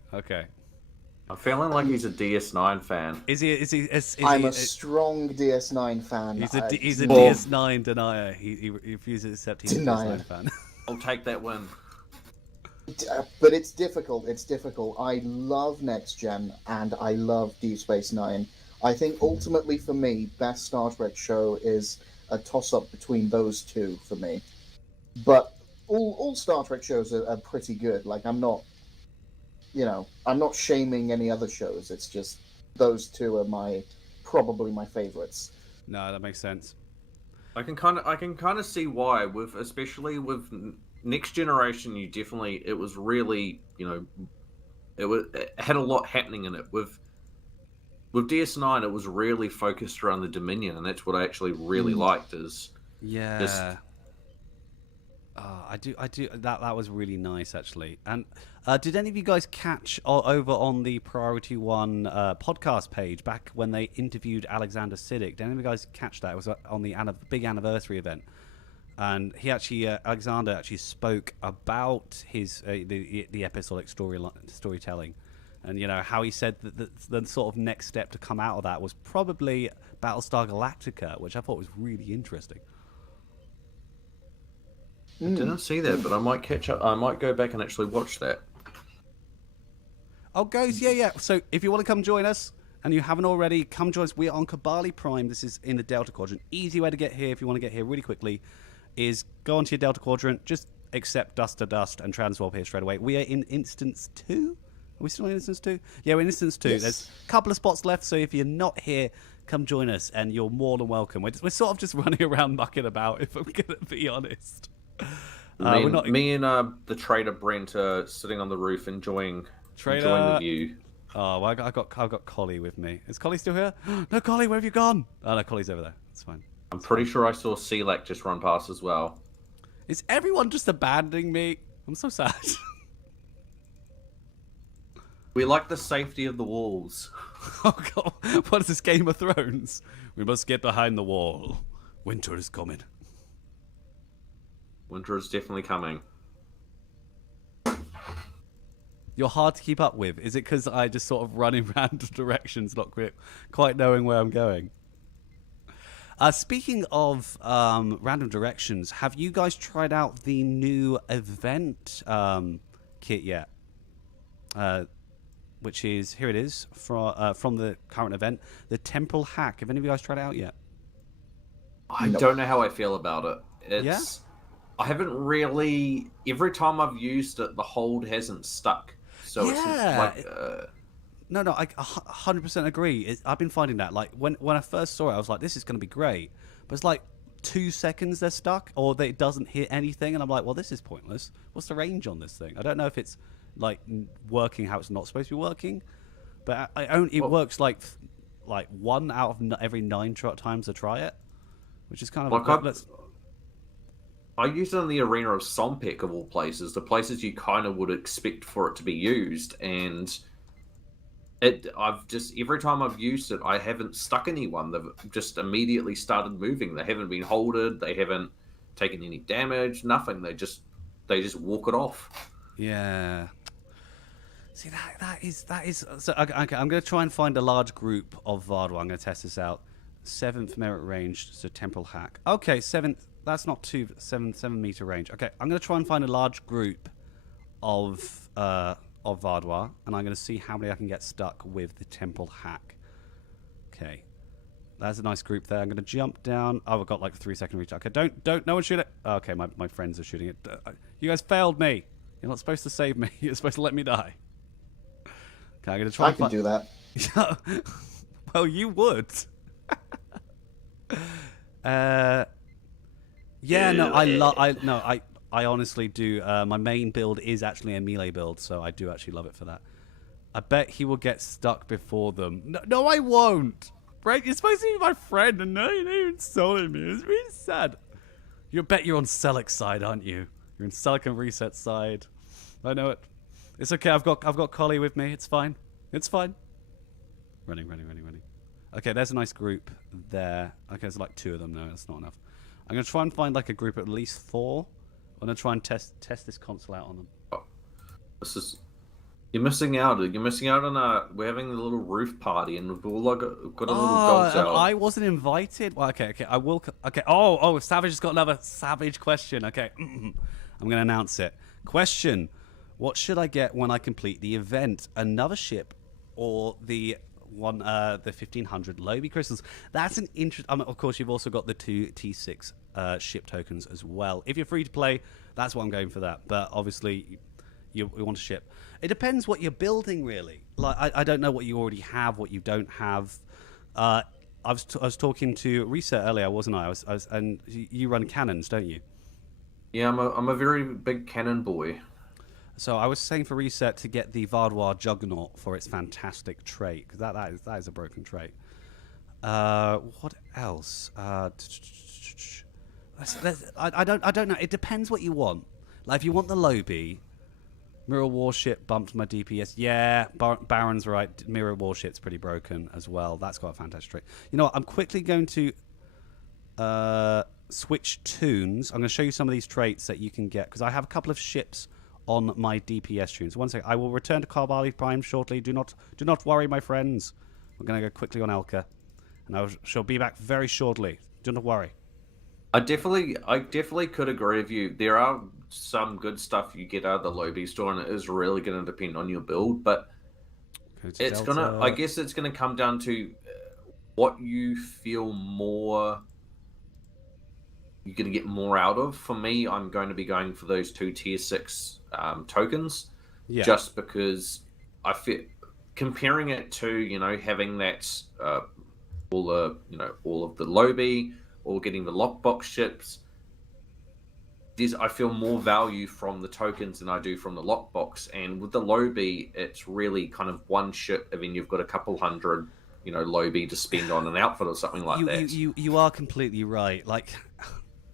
I'm feeling like he's a DS9 fan. Is he? Is I'm he, a strong DS9 fan. He's a DS9 denier. He refuses to accept he's a Denier. DS9 fan. I'll take that win. But it's difficult. It's difficult. I love Next Gen and I love Deep Space Nine. I think ultimately for me, best Star Trek show is a toss-up between those two for me. But all Star Trek shows are pretty good. Like I'm not shaming any other shows. It's just those two are probably my favorites. No, that makes sense. I can kind of see why, especially with Next Generation. It was really, it had a lot happening in it. With DS9, it was really focused around the Dominion, and that's what I actually really liked. Yeah. I do. That was really nice, actually. And did any of you guys catch over on the Priority One podcast page back when they interviewed Alexander Siddig? Did any of you guys catch that? It was on the big anniversary event, and he actually Alexander actually spoke about his the episodic storytelling, and how he said that the sort of next step to come out of that was probably Battlestar Galactica, which I thought was really interesting. I didn't see that, but I might catch up. I might go back and actually watch that. Oh, guys, yeah. So if you want to come join us, and you haven't already, come join us. We are on Kobali Prime. This is in the Delta Quadrant. Easy way to get here if you want to get here really quickly is go onto your Delta Quadrant, just accept Dust to Dust, and transwarp here straight away. We are in Instance 2. Are we still in Instance 2? Yeah, we're in Instance 2. Yes. There's a couple of spots left, so if you're not here, come join us, and you're more than welcome. We're sort of just running around mucking about, if I'm going to be honest. Me and the trader Brent are sitting on the roof enjoying the view. Oh, well, I've got Collie with me. Is Collie still here? No, Collie, where have you gone? Oh, no, Collie's over there. It's fine. I'm pretty sure I saw Selak just run past as well. Is everyone just abandoning me? I'm so sad. We like the safety of the walls. Oh, God. What is this, Game of Thrones? We must get behind the wall. Winter is coming. Winter is definitely coming. You're hard to keep up with. Is it because I just sort of run in random directions, not quite knowing where I'm going? Speaking of random directions, have you guys tried out the new event kit yet? Which is, here it is, from the current event, the Temporal Hack. Have any of you guys tried it out yet? I don't know how I feel about it. Yeah? I haven't really... Every time I've used it, the hold hasn't stuck. So it's like... No, I 100% agree. I've been finding that. Like, when I first saw it, I was like, this is going to be great. But it's like 2 seconds they're stuck, or it doesn't hit anything, and I'm like, well, this is pointless. What's the range on this thing? I don't know if it's, like, working how it's not supposed to be working. But it works, like 1 out of every 9 times I try it. Which is kind of... I used it in the arena of Sompek, of all places, the places you kind of would expect for it to be used, and I've just, every time I've used it, I haven't stuck anyone. They've just immediately started moving. They haven't been holded, they haven't taken any damage, nothing. They just walk it off. Yeah. See, that is so, okay, I'm going to try and find a large group of Vaadwaur. I'm going to test this out. 7th merit range, so Temporal Hack. Okay, 7th. That's not 7 meter range. Okay, I'm going to try and find a large group of Vaadwaur, and I'm going to see how many I can get stuck with the Temporal Hack. Okay, that's a nice group there. I'm going to jump down. Oh, I've got like a 3-second reach. Okay, don't no one shoot it. Okay, my friends are shooting it. You guys failed me. You're not supposed to save me. You're supposed to let me die. Okay, I'm going to try. I can do that. Well, you would. Yeah, no, I honestly do. My main build is actually a melee build, so I do actually love it for that. I bet he will get stuck before them. No, I won't. Right? You're supposed to be my friend, and no, you're insulting me. It's really sad. You bet you're on Selleck's side, aren't you? You're on Selleck and Reset's side. I know it. It's okay. I've got Collie with me. It's fine. It's fine. Running. Okay, there's a nice group there. Okay, there's like 2 of them. No, that's not enough. I'm going to try and find like a group of at least 4. I'm going to try and test this console out on them. This is You're missing out. You're missing out on we're having a little roof party, and we've all got a little Oh, dogs and out. I wasn't invited. Well, okay, I will. Okay. Oh, Savage has got another Savage question. Okay, I'm going to announce it. Question: what should I get when I complete the event? Another ship, or the 1500 Lobby crystals? That's an interest. Of course, you've also got the 2 T6 ship tokens as well. If you're free to play, that's what I'm going for that. But obviously, you want a ship. It depends what you're building, really. Like I don't know what you already have, what you don't have. I was talking to Reset earlier, wasn't I? And you run cannons, don't you? Yeah, I'm a very big cannon boy. So I was saying for Reset to get the Vaadwaur Juggernaut for its fantastic trait, because that is a broken trait. What else? I don't know. It depends what you want. Like if you want the Lobby, Mirror Warship bumped my DPS. Yeah, Baron's right. Mirror Warship's pretty broken as well. That's got a fantastic trait. You know what? I'm quickly going to switch tunes. I'm going to show you some of these traits that you can get, because I have a couple of ships on my DPS tunes. One second. I will return to Kobali Prime shortly. Do not worry, my friends. We're going to go quickly on Elka, and I shall be back very shortly. Do not worry. I definitely could agree with you. There are some good stuff you get out of the Lobby store, and it is really going to depend on your build. But it's I guess it's gonna come down to what you feel more. You're going to get more out of. For me, I'm going to be going for those 2 tier 6 tokens, just because I feel comparing it to having that all of the Lobby or getting the lockbox ships. I feel more value from the tokens than I do from the lockbox. And with the Lobby, it's really kind of one ship, and then you've got a couple hundred, Lobby to spend on an outfit or something like that. You are completely right. Like,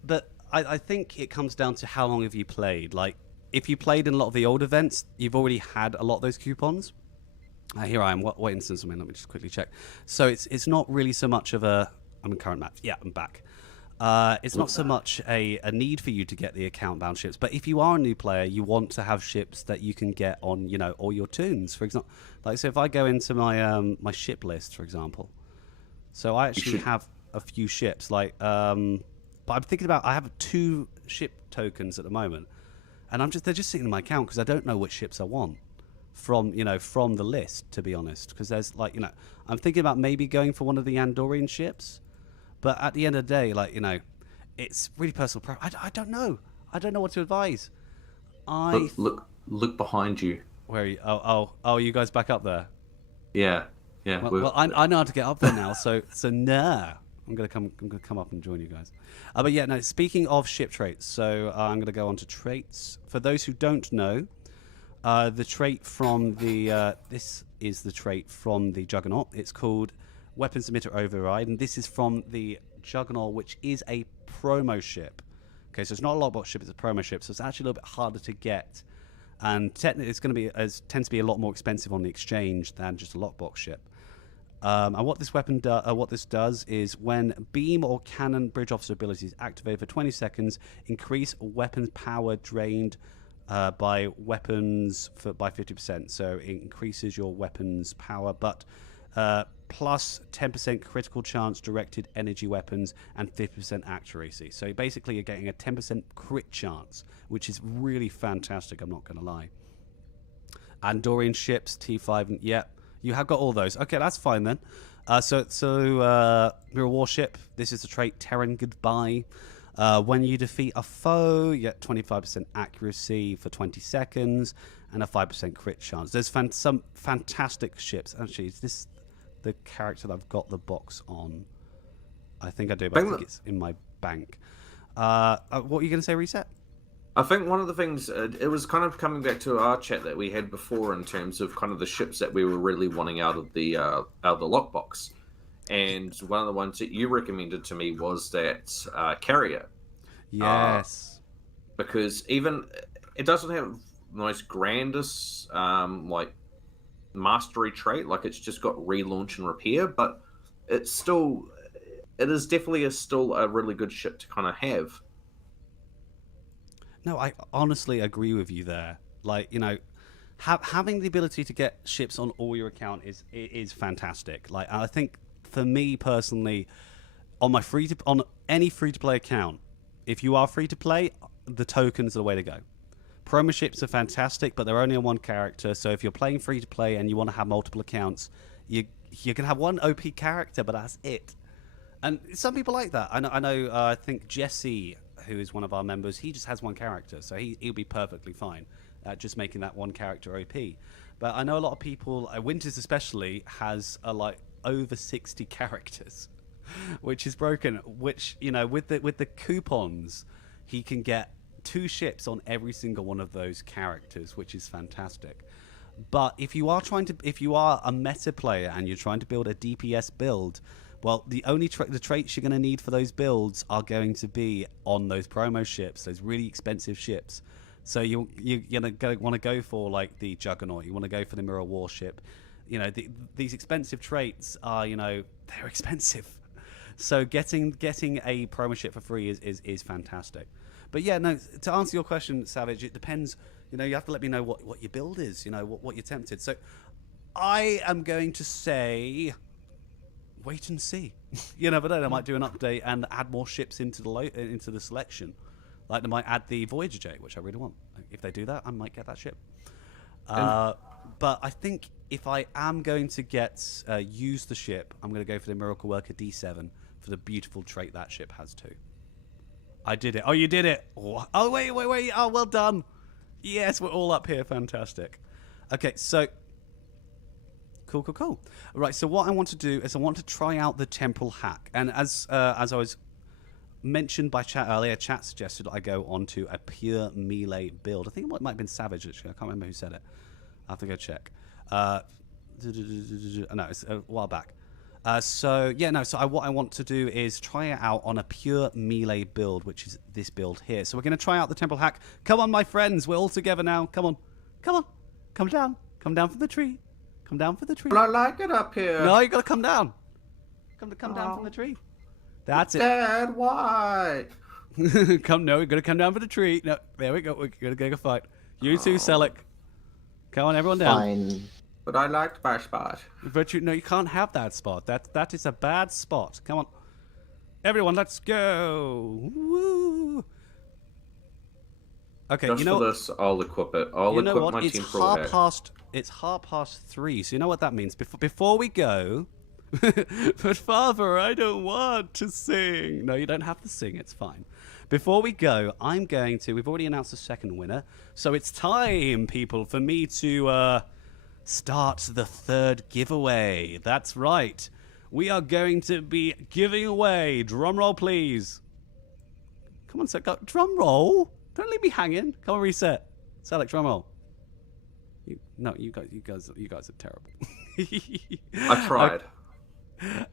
but I think it comes down to how long have you played. Like, if you played in a lot of the old events, you've already had a lot of those coupons. Here I am. What instance am I in? Let me just quickly check. So it's not really so much of a... I'm in current map. Yeah, I'm back. It's not so much a need for you to get the account bound ships, but if you are a new player, you want to have ships that you can get on, all your tunes. For example, like so, if I go into my my ship list, for example, so I actually have a few ships. Like, but I'm thinking about I have 2 ship tokens at the moment, and they're just sitting in my account because I don't know which ships I want from the list, to be honest. Because there's I'm thinking about maybe going for one of the Andorian ships. But at the end of the day, it's really personal. I don't know. I don't know what to advise. Look behind you. Where are you? Oh! You guys back up there? Yeah. Well, I know how to get up there now. So nah. I'm gonna come up and join you guys. But yeah, no. Speaking of ship traits, so I'm gonna go on to traits. For those who don't know, the trait from the this is the trait from the Juggernaut. It's called Weapons Emitter Override, and this is from the Juggernaut, which is a promo ship. Okay, so it's not a lockbox ship; it's a promo ship, so it's actually a little bit harder to get, and technically, it's going to be tends to be a lot more expensive on the exchange than just a lockbox ship. And what this what this does is, when beam or cannon bridge officer abilities activated for 20 seconds, increase weapons power drained by weapons by 50%. So it increases your weapons power, but plus 10% critical chance directed energy weapons and 50% accuracy. So basically you're getting a 10% crit chance, which is really fantastic, I'm not going to lie. Andorian ships, T5, and yeah, you have got all those. Okay, that's fine then. So Mirror Warship, this is the trait Terran Goodbye. When you defeat a foe, you get 25% accuracy for 20 seconds and a 5% crit chance. There's some fantastic ships. Actually, is this the character that I've got the box on? I think I do, but I think it's in my bank. What were you going to say, Reset? I think one of the things, it was kind of coming back to our chat that we had before in terms of kind of the ships that we were really wanting out of the lockbox. And one of the ones that you recommended to me was that carrier. Yes. Because even, it doesn't have the most grandest, mastery trait. Like, it's just got relaunch and repair, but it is definitely still a really good ship to kind of have. No, I honestly agree with you there. Like, having the ability to get ships on all your account is fantastic. Like, I think for me personally, on any free to play account, if you are free to play, the tokens are the way to go. Promo ships are fantastic, but they're only on one character. So if you're playing free to play and you want to have multiple accounts, you can have one OP character, but that's it. And some people like that. I know. I think Jesse, who is one of our members, he just has one character, so he'll be perfectly fine at just making that one character OP. But I know a lot of people, Winters especially, has like over 60 characters, which is broken. Which, you know, with the coupons, he can get 2 ships on every single one of those characters, which is fantastic. But if you are a meta player and you're trying to build a DPS build, well, the only the traits you're going to need for those builds are going to be on those promo ships, those really expensive ships. So you're want to go for like the Juggernaut, you want to go for the Mirror Warship. You know, these expensive traits are, you know, they're expensive. So getting a promo ship for free is fantastic. But yeah, no, to answer your question, Savage, it depends. You know, you have to let me know what your build is, you know, what you're tempted. So I am going to say wait and see. You never know, they might do an update and add more ships into the selection. Like they might add the Voyager J, which I really want. If they do that, I might get that ship. But I think if I am going to use the ship, I'm going to go for the Miracle Worker D7 for the beautiful trait that ship has too. I did it. Oh, you did it. Oh, wait. Oh, well done. Yes, we're all up here. Fantastic. Okay, so cool. Right, so what I want to do is I want to try out the temporal hack. And as I was mentioned by chat earlier, chat suggested I go onto a pure melee build. I think it might have been Savage, actually. I can't remember who said it. I have to go check. No, it's a while back. So what I want to do is try it out on a pure melee build, which is this build here. So we're going to try out the temple hack. Come on, my friends. We're all together now. Come on. Come down from the tree. Come down from the tree. But I like it up here. No, you got to come down. Come down from the tree. That's it. Dad, why? You got to come down from the tree. No, there we go. We're going to go fight. You too, Selleck. Come on, everyone down. Fine. But I liked my spot. But you can't have that spot. That is a bad spot. Come on. Everyone, let's go. Woo. Okay, Just for this, I'll equip it. I'll equip my temporal hack. It's 3:30, so you know what that means. Before we go... But Father, I don't want to sing. No, you don't have to sing. It's fine. Before we go, we've already announced the second winner, so it's time, people, for me to... start the third giveaway. That's right. We are going to be giving away. Drum roll, please. Come on, Selleck. Drum roll. Don't leave me hanging. Come on, reset. Selleck, drum roll. You guys are terrible. I tried.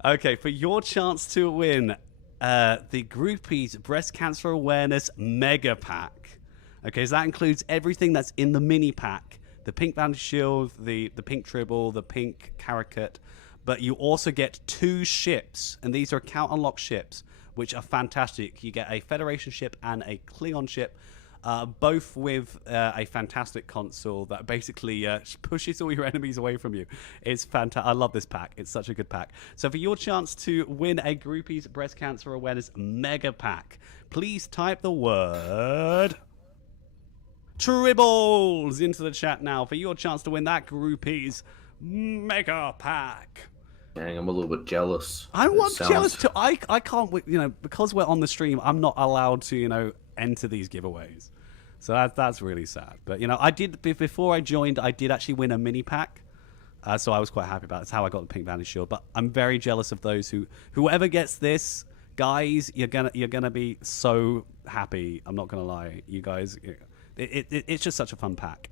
Okay, for your chance to win the Groupies Breast Cancer Awareness Mega Pack. Okay, so that includes everything that's in the mini pack. The pink bandage shield, the pink tribble, the pink caracat, but you also get 2 ships, and these are account unlock ships, which are fantastic. You get a Federation ship and a Klingon ship, both with a fantastic console that basically pushes all your enemies away from you. It's fantastic. I love this pack. It's such a good pack. So for your chance to win a Groupies Breast Cancer Awareness Mega Pack, please type the word... Tribbles into the chat now for your chance to win that Groupies Mega Pack. Dang, I'm a little bit jealous. I'm jealous too. I can't, because we're on the stream, I'm not allowed to, enter these giveaways. So that's really sad. But, I did, before I joined, I did actually win a mini pack. So I was quite happy about it. That's how I got the pink bandage shield. But I'm very jealous of those whoever gets this, guys, you're gonna be so happy. I'm not gonna lie. You guys... It's just such a fun pack.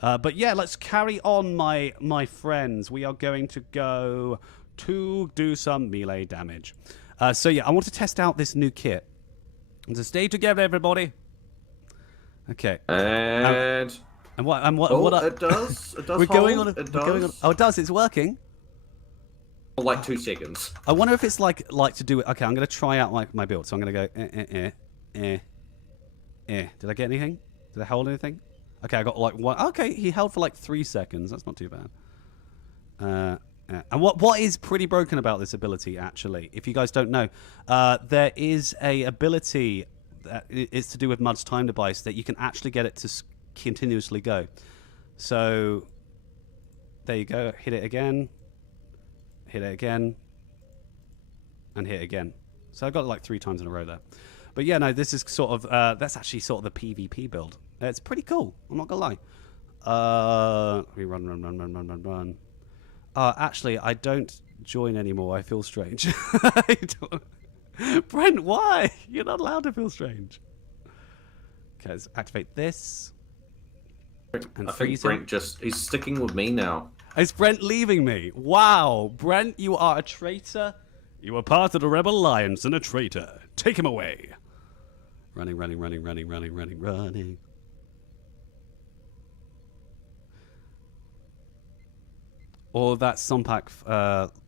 But yeah, let's carry on, my friends. We are going to go to do some melee damage. So yeah, I want to test out this new kit. So stay together, everybody. Okay. And what? It does. It does. We're going on. It does. Oh, it does. It's working. For like 2 seconds. I wonder if it's like to do it. Okay, I'm going to try out my build. So I'm going to go. Did I get anything? Did I hold anything? Okay, I got like one. Okay, he held for like 3 seconds. That's not too bad. Yeah. And what is pretty broken about this ability, actually, if you guys don't know, there is a ability that is to do with Mud's time device that you can actually get it to continuously go. So there you go. Hit it again. Hit it again. And hit it again. So I got it like 3 times in a row there. But yeah, no, this is sort of, that's actually sort of the PvP build. It's pretty cool. I'm not going to lie. Let me run. Actually, I don't join anymore. I feel strange. Brent, why? You're not allowed to feel strange. Okay, let's activate this. I think Brent he's sticking with me now. Is Brent leaving me? Wow. Brent, you are a traitor. You are part of the Rebel Alliance and a traitor. Take him away. Running. Or that Sompac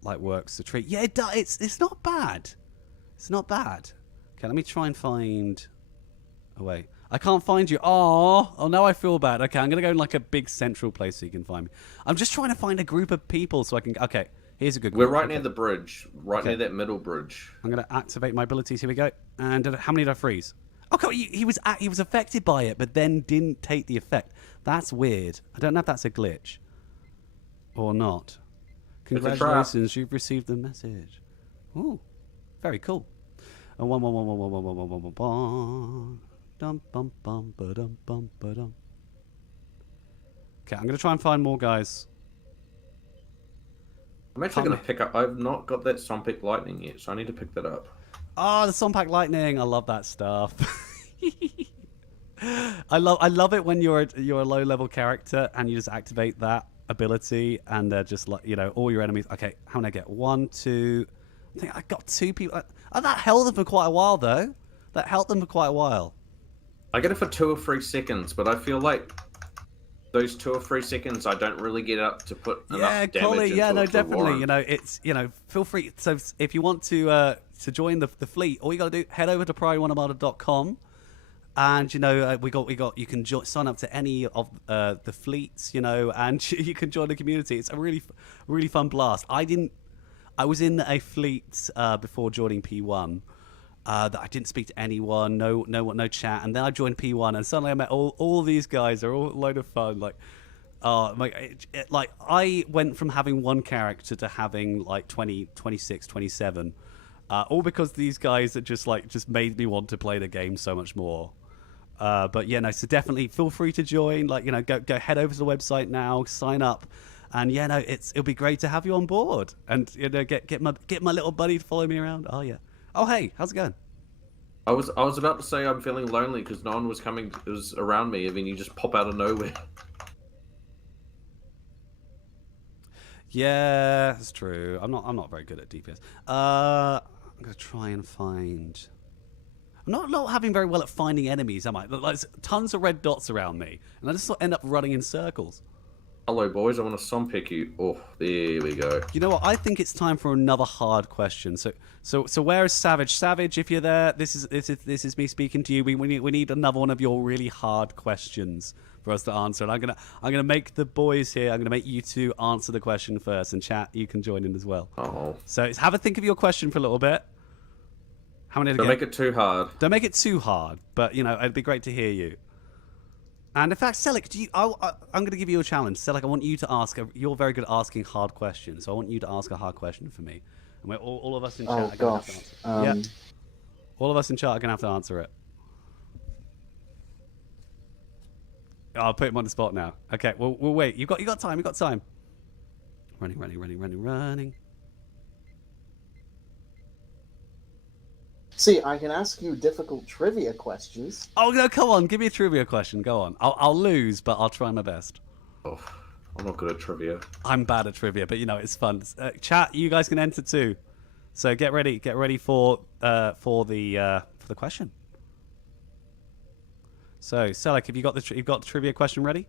like works to treat. Yeah, it's not bad. It's not bad. Okay, let me try and find. Oh wait, I can't find you. Oh, now I feel bad. Okay, I'm gonna go in like a big central place so you can find me. I'm just trying to find a group of people so I can. Okay, here's a good group. We're right near the bridge, near that middle bridge. I'm gonna activate my abilities. Here we go. And how many did I freeze? Okay, he was affected by it, but then didn't take the effect. That's weird. I don't know if that's a glitch. Or not. Congratulations, you've received the message. Ooh, very cool. Okay, I'm gonna try and find more guys. I'm actually gonna pick up. I've not got that Sompic Lightning yet, so I need to pick that up. Oh, the Sompac Lightning! I love that stuff. I love it when you're a low level character and you just activate that ability and they're just like, you know, all your enemies. Okay, how many I get? 1, 2. I think I got 2 people. That held them for quite a while though. That held them for quite a while. I get it for 2 or 3 seconds, but I feel like those 2 or 3 seconds I don't really get up to put enough damage. Yeah, no, definitely. Warrant. You know, it's, you know, feel free. So if you want to join the fleet, all you got to do, head over to P1 and you know we got you can sign up to any of the fleets, you know, and you can join the community. It's a really fun blast. I was in a fleet before joining P1 that I didn't speak to anyone, no chat, and then I joined P1 and suddenly I met all these guys. They're all a load of fun. Like I went from having one character to having like 20, 26, 27. All because these guys that just made me want to play the game so much more. But yeah, no, so definitely feel free to join. Like, you know, go head over to the website now, sign up, and yeah, no, it'll be great to have you on board. And you know, get my little buddy to follow me around. Oh yeah. Oh hey, how's it going? I was about to say I'm feeling lonely because no one was coming. It was around me. I mean, you just pop out of nowhere. Yeah, that's true. I'm not very good at DPS. I'm gonna try and find. I'm not having very well at finding enemies, am I? There's tons of red dots around me, and I just end up running in circles. Hello, boys. I want to sunpick you. Oh, there we go. You know what? I think it's time for another hard question. So where is Savage? Savage, if you're there, this is me speaking to you. We need another one of your really hard questions for us to answer. And I'm gonna make the boys here. I'm gonna make you two answer the question first, and chat, you can join in as well. Oh. So have a think of your question for a little bit. How many? Don't make it too hard. Don't make it too hard. But you know, it'd be great to hear you. And in fact, Selik, I'm going to give you a challenge. Selik, I want you to ask. You're very good at asking hard questions, so I want you to ask a hard question for me. And we're all of us in chat are going to have to answer it. Yeah. All of us in chat are going to have to answer it. I'll put him on the spot now. Okay, we'll wait. You got time. You got time. Running. See, I can ask you difficult trivia questions. Oh no! Come on, give me a trivia question. Go on. I'll lose, but I'll try my best. Oh, I'm not good at trivia. I'm bad at trivia, but you know it's fun. Chat, you guys can enter too. So get ready for the question. So Selik, have you got the trivia question ready?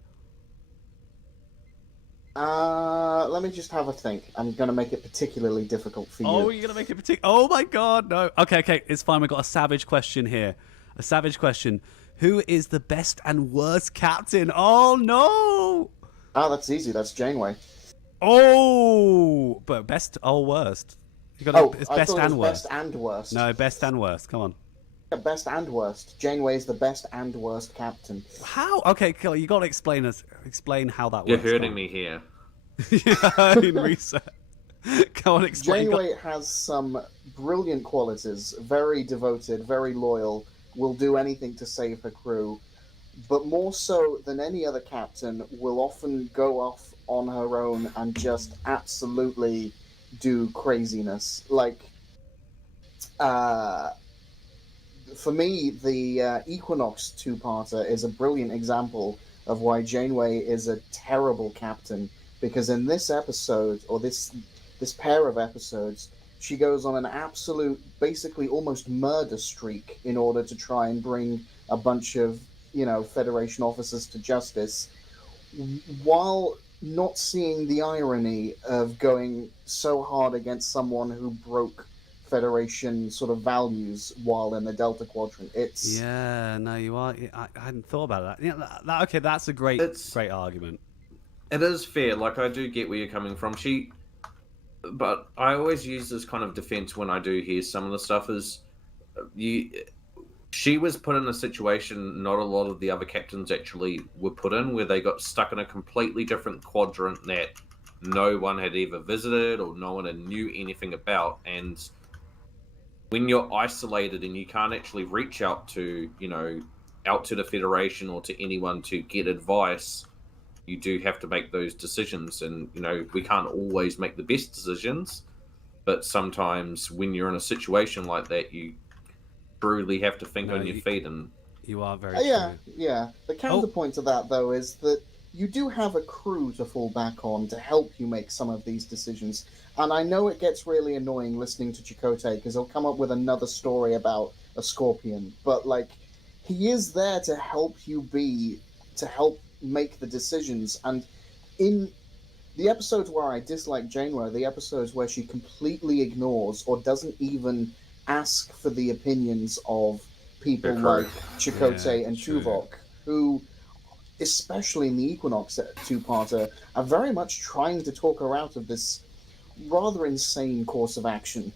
Let me just have a think. I'm gonna make it particularly difficult for you. Oh, you're gonna make it Oh my God, no. Okay, it's fine. We've got a savage question here. A savage question. Who is the best and worst captain? Oh no! Ah, that's easy. That's Janeway. Oh, but best or worst? You got Oh, it's I best thought it and was worst. best and worst. No, best and worst. Come on. Yeah, best and worst. Janeway is the best and worst captain. How? Okay, cool. You got to explain how that You're works. hurting me here. Yeah, in reset. Go on, explain. Janeway has some brilliant qualities. Very devoted, very loyal. Will do anything to save her crew. But more so than any other captain, will often go off on her own and just absolutely do craziness. Like, for me, the Equinox two-parter is a brilliant example of why Janeway is a terrible captain. Because in this episode, or this pair of episodes, she goes on an absolute, basically almost murder streak in order to try and bring a bunch of, Federation officers to justice, while not seeing the irony of going so hard against someone who broke Federation sort of values while in the Delta Quadrant. It's Yeah, no, you are. I hadn't thought about that. Yeah, okay, that's a great argument. It is fair. Like, I do get where you're coming from. But I always use this kind of defense when I do hear some of the stuff is she was put in a situation not a lot of the other captains actually were put in, where they got stuck in a completely different quadrant that no one had ever visited or no one had knew anything about. And when you're isolated and you can't actually reach out to the Federation or to anyone to get advice, you do have to make those decisions. And we can't always make the best decisions, but sometimes when you're in a situation like that, you truly have to think on your feet. And you are very yeah, true. yeah. The counterpoint to that, though, is that you do have a crew to fall back on to help you make some of these decisions. And I know it gets really annoying listening to Chakotay, because he'll come up with another story about a scorpion, but he is there to help make the decisions. And in the episodes where I dislike Janeway, the episodes where she completely ignores or doesn't even ask for the opinions of people like Chakotay and Tuvok, who, especially in the Equinox two-parter, are very much trying to talk her out of this rather insane course of action.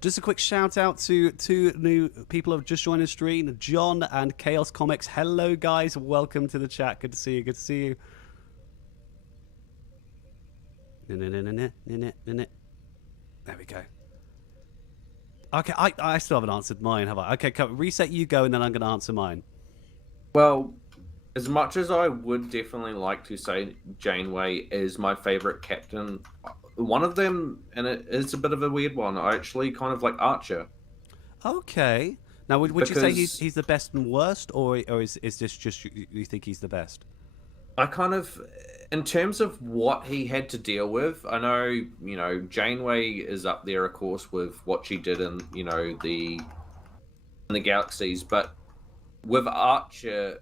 Just a quick shout out to two new people who have just joined the stream, John and Chaos Comics. Hello, guys. Welcome to the chat. Good to see you. Good to see you. There we go. Okay, I still haven't answered mine, have I? Okay, reset, you go, and then I'm going to answer mine. Well, as much as I would definitely like to say Janeway is my favorite captain, one of them, and it is a bit of a weird one, I actually kind of like Archer. Okay. Now, would you say he's the best and worst, or is this just you think he's the best? I kind of, in terms of what he had to deal with, I know, Janeway is up there, of course, with what she did in, the galaxies, but with Archer,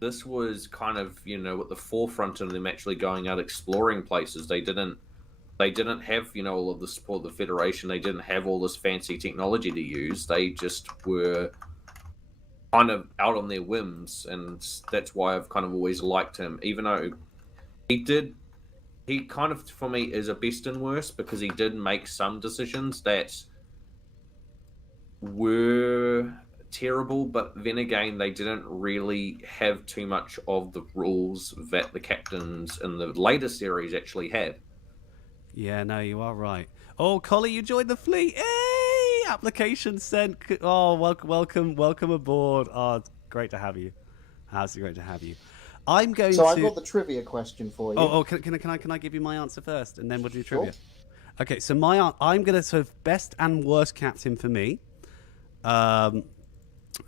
this was kind of, at the forefront of them actually going out exploring places. They didn't have, all of the support of the Federation. They didn't have all this fancy technology to use. They just were kind of out on their whims, and that's why I've kind of always liked him, even though he kind of, for me, is a best and worst, because he did make some decisions that were terrible, but then again, they didn't really have too much of the rules that the captains in the later series actually had. Yeah, no, you are right. Oh, Collie, you joined the fleet. Hey! Application sent. Oh, welcome aboard. Oh, it's great to have you. Absolutely great to have you. I'm going to... So I've got the trivia question for you. Oh, can I give you my answer first, and then we'll do trivia? Sure. Okay, so I'm going to sort of best and worst captain for me.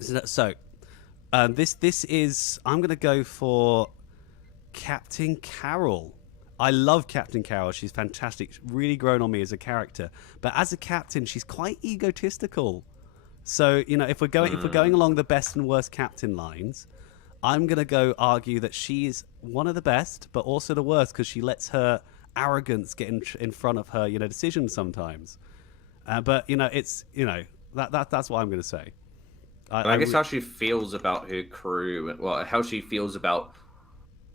This is, I'm going to go for Captain Carol. I love Captain Carol. She's fantastic. She's really grown on me as a character. But as a captain, she's quite egotistical. So, if we're going along the best and worst captain lines, I'm going to argue that she's one of the best, but also the worst, because she lets her arrogance get in front of her, decisions sometimes. But, that's what I'm going to say. And I guess how she feels about her crew, well, how she feels about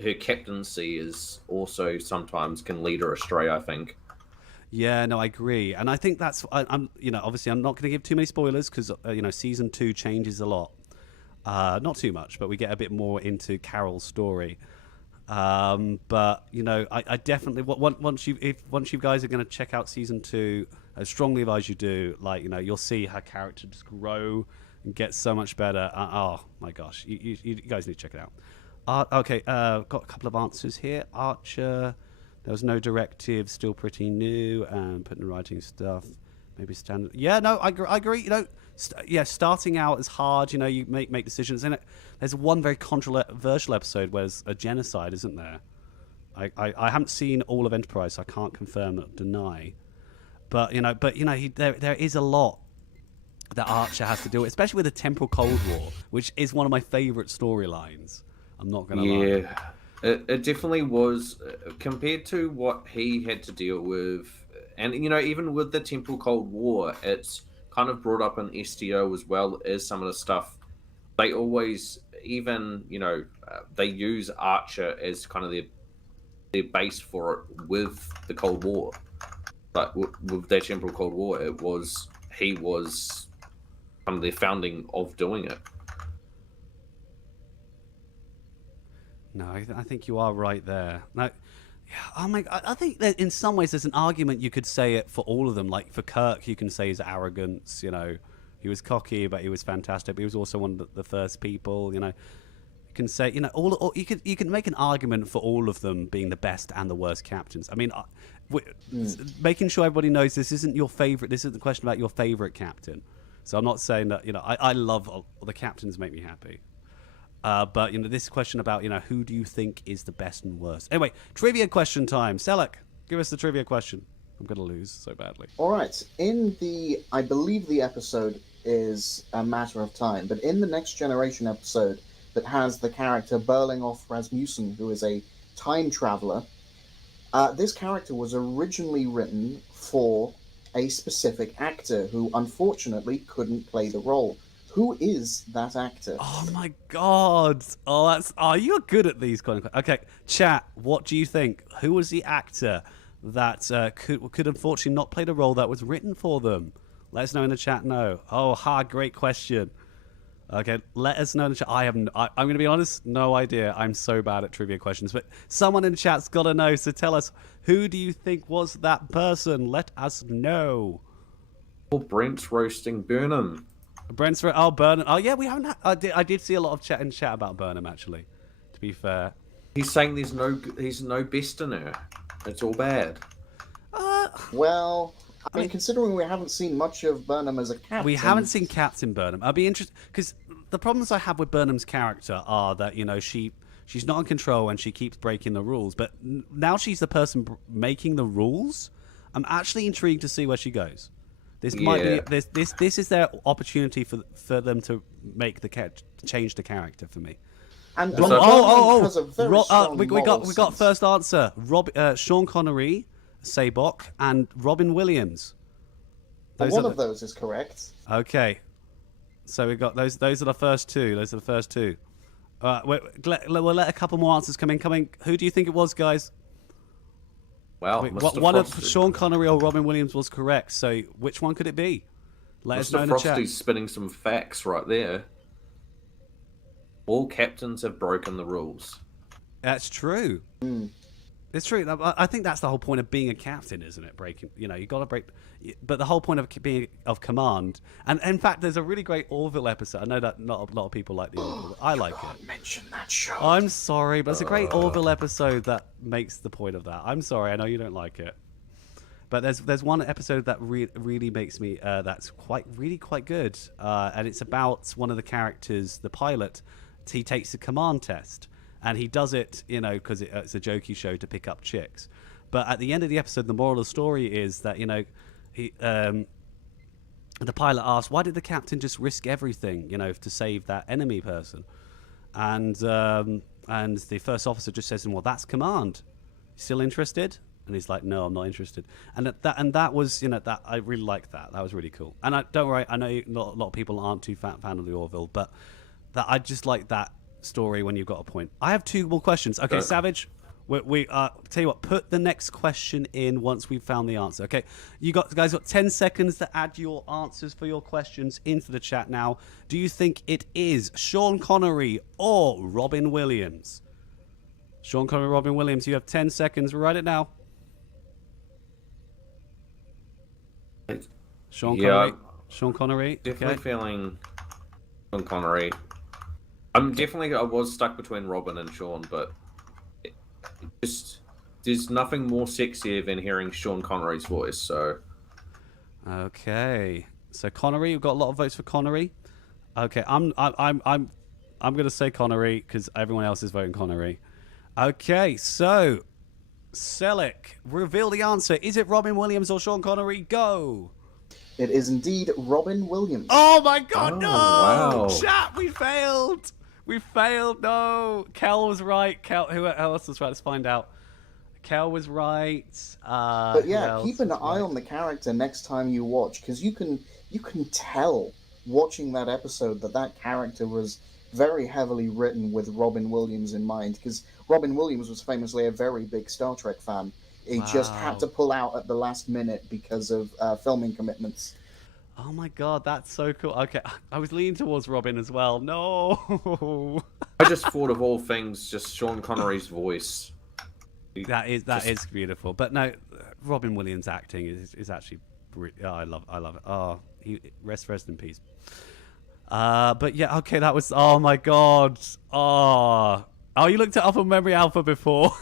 her captaincy is also sometimes can lead her astray, I think. Yeah, no, I agree, and I think I'm obviously I'm not going to give too many spoilers because season 2 changes a lot. Not too much, but we get a bit more into Carol's story. But I definitely once you guys are going to check out season 2, I strongly advise you do. Like you'll see her character just grow and get so much better. Oh my gosh, you guys need to check it out. Okay, got a couple of answers here. Archer, there was no directive, still pretty new, and putting writing stuff. Maybe standard. Yeah, no, I agree. Starting out is hard. You make decisions. And there's one very controversial episode where there's a genocide, isn't there? I haven't seen all of Enterprise, so I can't confirm or deny. But there is a lot that Archer has to do, especially with the Temporal Cold War, which is one of my favorite storylines. I'm not gonna lie. Yeah, it definitely was compared to what he had to deal with, and even with the Temporal Cold War, it's kind of brought up in STO as well as some of the stuff. They always they use Archer as kind of their base for it with the Cold War, but with their Temporal Cold War, he was kind of the founding of doing it. No, I think you are right there. No, oh my! I think that in some ways there's an argument you could say it for all of them. Like for Kirk, you can say his arrogance. He was cocky, but he was fantastic. But he was also one of the first people. You can say you can make an argument for all of them being the best and the worst captains. I mean, making sure everybody knows this isn't your favorite. This isn't the question about your favorite captain. So I'm not saying that I love all the captains make me happy. But this question about who do you think is the best and worst? Anyway, trivia question time. Selleck, give us the trivia question. I'm gonna lose so badly. All right. I believe the episode is A Matter of Time, but in the Next Generation episode that has the character Berlinghoff Rasmussen, who is a time traveler, this character was originally written for a specific actor who unfortunately couldn't play the role. Who is that actor? Oh my god! You're good at these kind of. Okay, chat. What do you think? Who was the actor that could unfortunately not play the role that was written for them? Let us know in the chat. No. Great question. Okay, let us know in the chat. I'm going to be honest, no idea. I'm so bad at trivia questions, but someone in the chat's got to know. So tell us, who do you think was that person? Let us know. Brent's roasting Burnham. Burnham. Oh yeah, we haven't. I did see a lot of chat in chat about Burnham actually. To be fair, he's saying he's no best in her. It's all bad. Well, I mean, considering we haven't seen much of Burnham as a captain, we haven't seen Captain Burnham. I'd be interested because the problems I have with Burnham's character are that she's not in control and she keeps breaking the rules. But now she's the person making the rules. I'm actually intrigued to see where she goes. This might be this is their opportunity for them to make change the character for me. And we got first answer. Sean Connery, Sabok, and Robin Williams. One of those is correct. Okay, so we got those. Those are the first two. We'll let a couple more answers come in. Who do you think it was, guys? Well, one of Sean Connery or Robin Williams was correct. So which one could it be? Let us know in the chat. Frosty's spinning some facts right there. All captains have broken the rules. That's true. It's true. I think that's the whole point of being a captain, isn't it? Breaking, you got to break. But the whole point of being of command, and in fact, there's a really great Orville episode. I know that not a lot of people like the Orville. I like it. Mention that show. I'm sorry, but it's a great Orville episode that makes the point of that. I'm sorry. I know you don't like it, but there's one episode that really makes me that's quite good, and it's about one of the characters, the pilot. He takes a command test. And he does it, because it's a jokey show to pick up chicks. But at the end of the episode, the moral of the story is that, the pilot asked, why did the captain just risk everything, to save that enemy person? And the first officer just says to him, well, that's command. Still interested? And he's like, no, I'm not interested. And that was, that I really liked that. That was really cool. And don't worry, I know a lot of people aren't too fan of the Orville, but that I just like that story when you've got a point. I have 2 more questions. Okay, Savage, we tell you what, put the next question in once we've found the answer. Okay, guys got 10 seconds to add your answers for your questions into the chat now. Do you think it is Sean Connery or Robin Williams? Sean Connery, Robin Williams, you have 10 seconds. Write it now. Sean Connery. Definitely feeling Sean Connery. I was stuck between Robin and Sean, but there's nothing more sexier than hearing Sean Connery's voice. So, okay, so Connery, we've got a lot of votes for Connery. Okay, I'm gonna say Connery because everyone else is voting Connery. Okay, so Selleck, reveal the answer. Is it Robin Williams or Sean Connery? Go. It is indeed Robin Williams. Oh my God, no! Wow. Chat, we failed. We failed. No, Kel was right. Who else was right? Let's find out. Kel was right. But yeah, keep an eye on the character next time you watch, because you can tell watching that episode that character was very heavily written with Robin Williams in mind, because Robin Williams was famously a very big Star Trek fan. He just had to pull out at the last minute because of filming commitments. Oh my God, that's so cool. Okay, I was leaning towards Robin as well. No. I just thought of all things, just Sean Connery's voice. That is beautiful. But no, Robin Williams acting is actually, I love it. Oh, rest in peace. But yeah, okay, that was, oh my God. Oh, you looked it up on Memory Alpha before.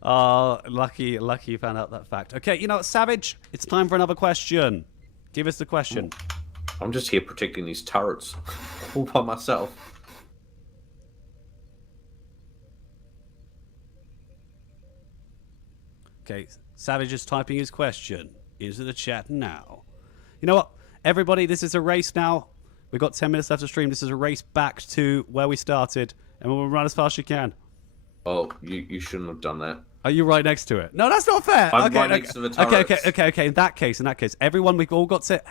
Oh, lucky you found out that fact. Okay, you know what, Savage? It's time for another question. Give us the question. I'm just here protecting these turrets all by myself. Okay, Savage is typing his question into the chat now. You know what, everybody, this is a race now. We've got 10 minutes left to stream. This is a race back to where we started, and we'll run as fast as you can. Oh, you shouldn't have done that. Are you right next to it? No, that's not fair. I'm right next to the turrets. Okay. In that case, everyone, we've all got to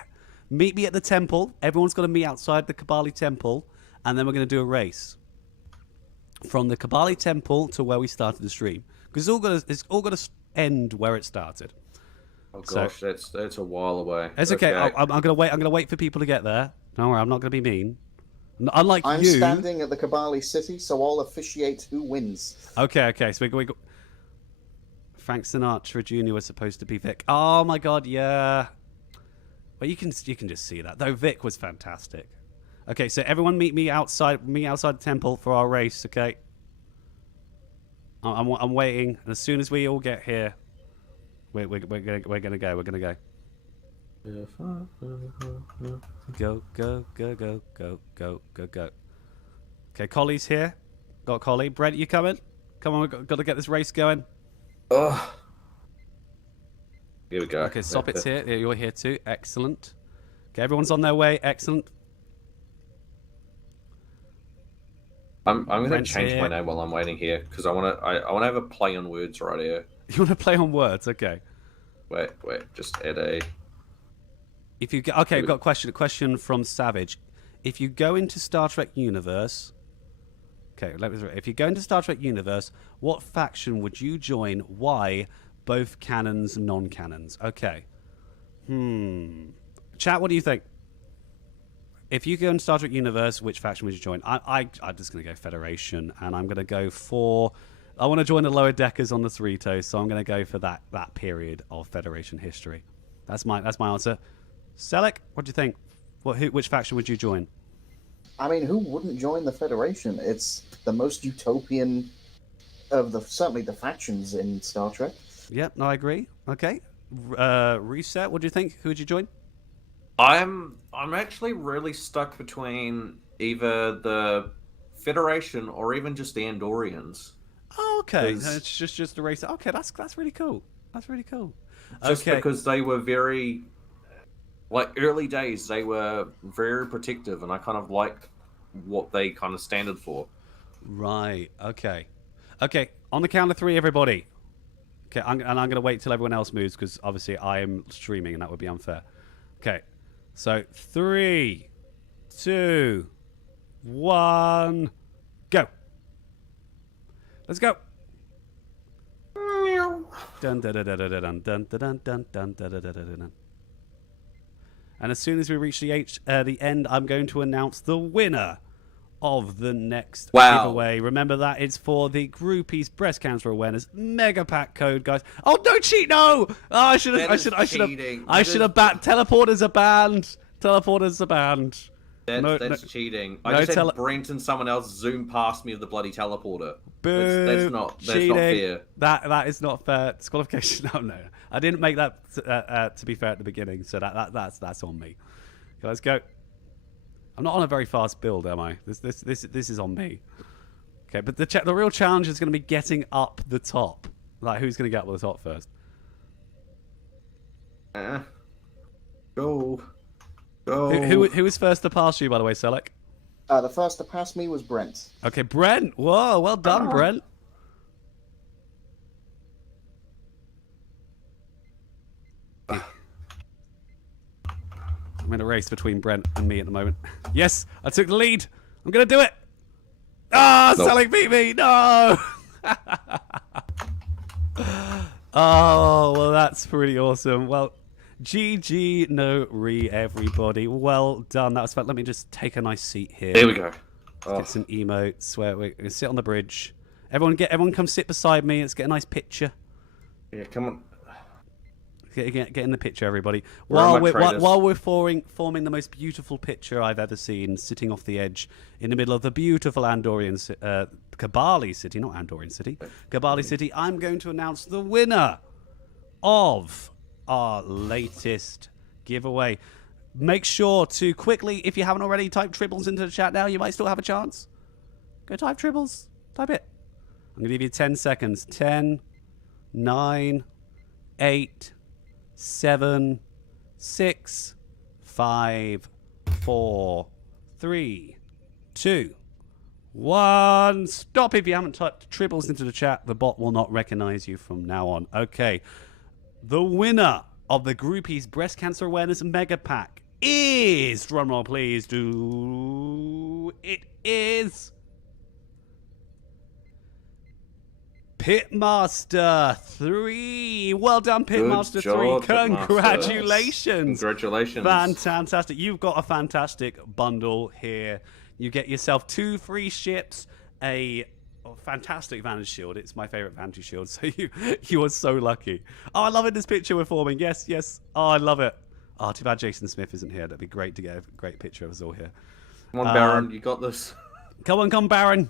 meet me at the temple. Everyone's got to meet outside the Kobali temple, and then we're going to do a race from the Kobali temple to where we started the stream, because it's all got to end where it started. Oh gosh, so, that's a while away. It's okay. I'm going to wait. I'm going to wait for people to get there. Don't worry, I'm not going to be mean. Unlike I'm you, standing at the Kobali city, so I'll officiate who wins. Okay. So we got Frank Sinatra Jr. was supposed to be Vic. Oh my God, yeah. Well, you can just see that though. Vic was fantastic. Okay, so everyone meet me outside the temple for our race. Okay. I'm waiting, and as soon as we all get here, we're gonna go. Go. Okay, Collie's here. Got Collie. Brent, you coming? Come on, we've got to get this race going. Oh. Here we go. Okay, Soppit's here. Yeah, you're here too. Excellent. Okay, everyone's on their way. Excellent. I'm going to change my name while I'm waiting here, because I want to have a play on words right here. You want to play on words? Okay. Wait. Just add a. If you I've got a question from Savage. If you go into Star Trek universe, if you go into Star Trek universe, what faction would you join? Why? Both canons, non-canons. Okay. Chat, what do you think? If you go in Star Trek universe, which faction would you join? I'm just going to go Federation, and I'm going to go for. I want to join the lower deckers on the Cerritos, so I'm going to go for that period of Federation history. That's my answer. Selleck, what do you think? Which faction would you join? I mean, who wouldn't join the Federation? It's the most utopian of certainly the factions in Star Trek. Yep, no, I agree. Okay. Reset, what do you think? Who would you join? I'm actually really stuck between either the Federation or even just the Andorians. Oh, okay. It's just a race. Okay, that's really cool. That's really cool. Just because they were very, early days, they were very protective, and I kind of like what they kind of standed for. Right. Okay. Okay. On the count of 3, everybody. Okay, and I'm going to wait till everyone else moves because obviously I am streaming and that would be unfair. Okay, so 3, 2, 1, go. Let's go. Dun, dun, dun, dun, dun, dun, dun, dun, dun, dun, dun, dun, dun. And as soon as we reach the end, I'm going to announce the winner of the next giveaway. Remember that it's for the Groupies Breast Cancer Awareness Mega Pack code, guys. Oh, don't cheat! No, oh, I should have. Teleporters are banned. Teleporters are banned. That's cheating. I just had Brent and someone else zoom past me with the bloody teleporter. That's not fair. That is not fair. Disqualification. No. I didn't make that to be fair at the beginning, so that's on me. Okay, let's go. I'm not on a very fast build, am I? This is on me. Okay, but the real challenge is going to be getting up the top. Like, who's going to get up to the top first? Go. Who was first to pass you, by the way, Selec? The first to pass me was Brent. Okay, Brent. Whoa, well done, Brent. I'm in a race between Brent and me at the moment. Yes, I took the lead. I'm going to do it. Ah, nope. Selec beat me. No. Oh, well, that's pretty awesome. Well, GG, no re, everybody. Well done. That was fun. Let me just take a nice seat here. There we go. Get some emotes where we're gonna sit on the bridge. Everyone come sit beside me. Let's get a nice picture. Yeah, come on. Get in the picture, everybody. While we're forming the most beautiful picture I've ever seen, sitting off the edge in the middle of the beautiful Kobali City, not Andorian City, Kobali City, I'm going to announce the winner of our latest giveaway. Make sure to quickly, if you haven't already, type triples into the chat now. You might still have a chance. Go type triples. Type it. I'm going to give you 10 seconds. 10, 9, 8, 7, 6, 5, 4, 3, 2, 1. Stop if you haven't typed triples into the chat. The bot will not recognize you from now on. Okay. The winner of the Groupies Breast Cancer Awareness Mega Pack is, drumroll please, it is Pitmaster 3. Well done, Pitmaster 3. Congratulations. Congratulations. Fantastic. You've got a fantastic bundle here. You get yourself 2 free ships, a fantastic Vantage Shield. It's my favorite Vantage Shield, so you are so lucky. Oh, I love it, this picture we're forming. Yes. Oh, I love it. Oh, too bad Jason Smith isn't here. That'd be great to get a great picture of us all here. Come on, Baron, you got this. Come on, Baron.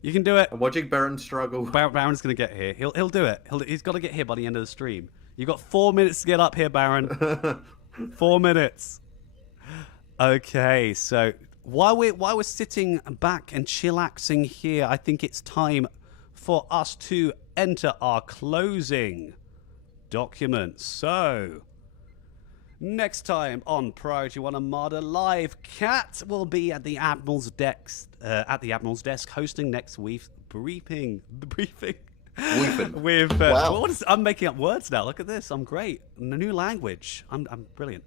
You can do it. I'm watching Baron struggle. Baron's going to get here. He'll do it. He's got to get here by the end of the stream. You've got 4 minutes to get up here, Baron. 4 minutes. Okay, so while we're sitting back and chillaxing here, I think it's time for us to enter our closing documents. So, next time on Priority 1 Armada Live, Kat will be at the Admiral's desk. Hosting next week's briefing. With wow. I'm making up words now. Look at this. I'm great. A new language. I'm brilliant.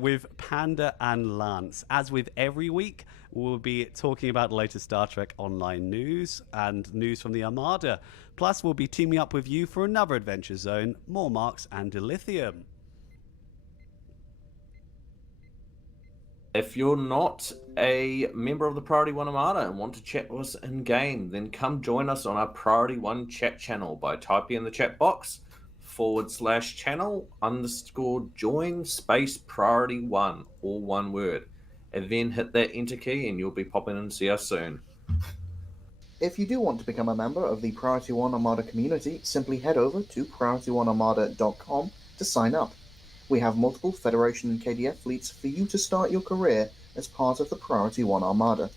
With Panda and Lance. As with every week, we'll be talking about the latest Star Trek Online news and news from the Armada. Plus, we'll be teaming up with you for another Adventure Zone, more Marks and dilithium. If you're not a member of the Priority 1 Armada and want to chat with us in-game, then come join us on our Priority 1 chat channel by typing in the chat box /channel_join space Priority 1, all one word. And then hit that enter key and you'll be popping in to see us soon. If you do want to become a member of the Priority 1 Armada community, simply head over to priority1armada.com to sign up. We have multiple Federation and KDF fleets for you to start your career as part of the Priority 1 Armada.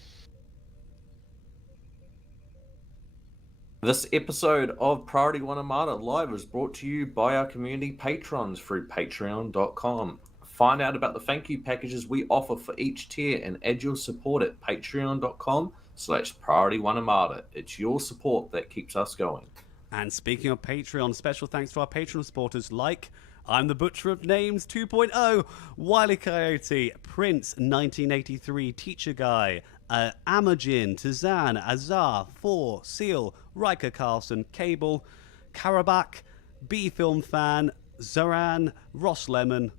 This episode of Priority 1 Armada Live is brought to you by our community patrons through patreon.com. Find out about the thank you packages we offer for each tier and add your support at patreon.com/Priority 1 Armada. It's your support that keeps us going. And speaking of Patreon, special thanks to our Patreon supporters like I'm the Butcher of Names 2.0, Wily Coyote, Prince 1983, Teacher Guy, Amajin, Tazan, Azar, Four, Seal, Riker Carlson, Cable, Karabak, B-Film Fan, Zoran, Ross Lemon.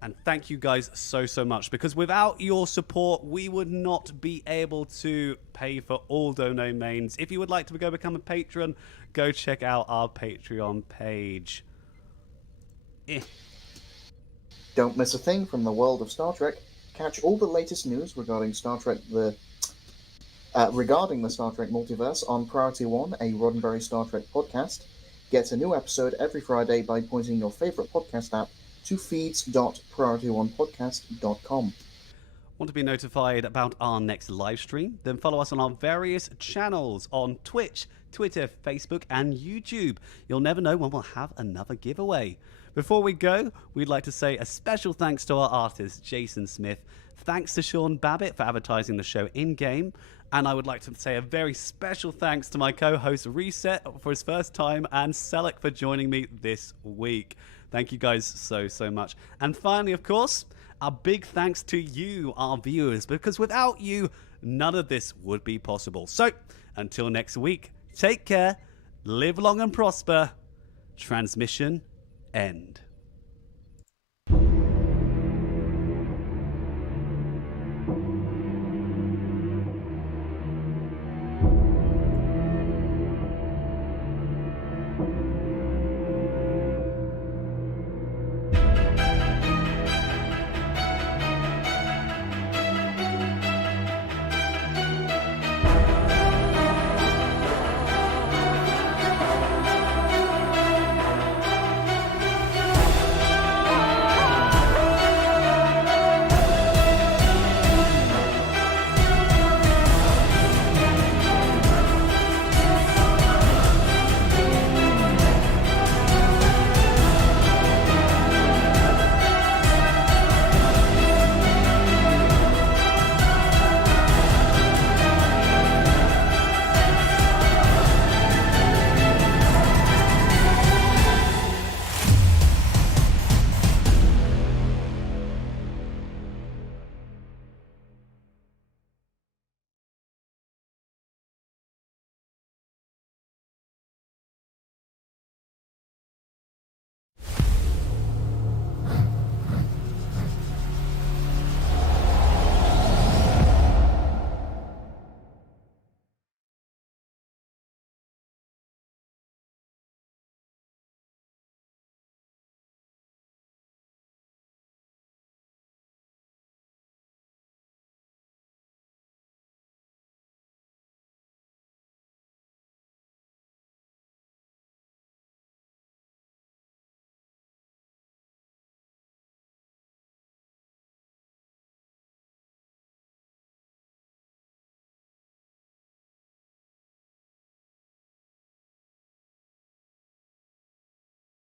And thank you guys so much, because without your support, we would not be able to pay for all dono mains. If you would like to go become a patron, go check out our Patreon page. Don't miss a thing from the world of Star Trek. Catch all the latest news regarding Star Trek, regarding the Star Trek multiverse on Priority One, a Roddenberry Star Trek podcast. Get a new episode every Friday by pointing your favorite podcast app to feeds.priorityonepodcast.com. Want to be notified about our next live stream? Then follow us on our various channels on Twitch, Twitter, Facebook, and YouTube. You'll never know when we'll have another giveaway. Before we go, we'd like to say a special thanks to our artist, Jason Smith. Thanks to Sean Babbitt for advertising the show in-game. And I would like to say a very special thanks to my co-host, Reset, for his first time, and Selleck for joining me this week. Thank you guys so much. And finally, of course, a big thanks to you, our viewers, because without you, none of this would be possible. So, until next week, take care, live long and prosper. Transmission end.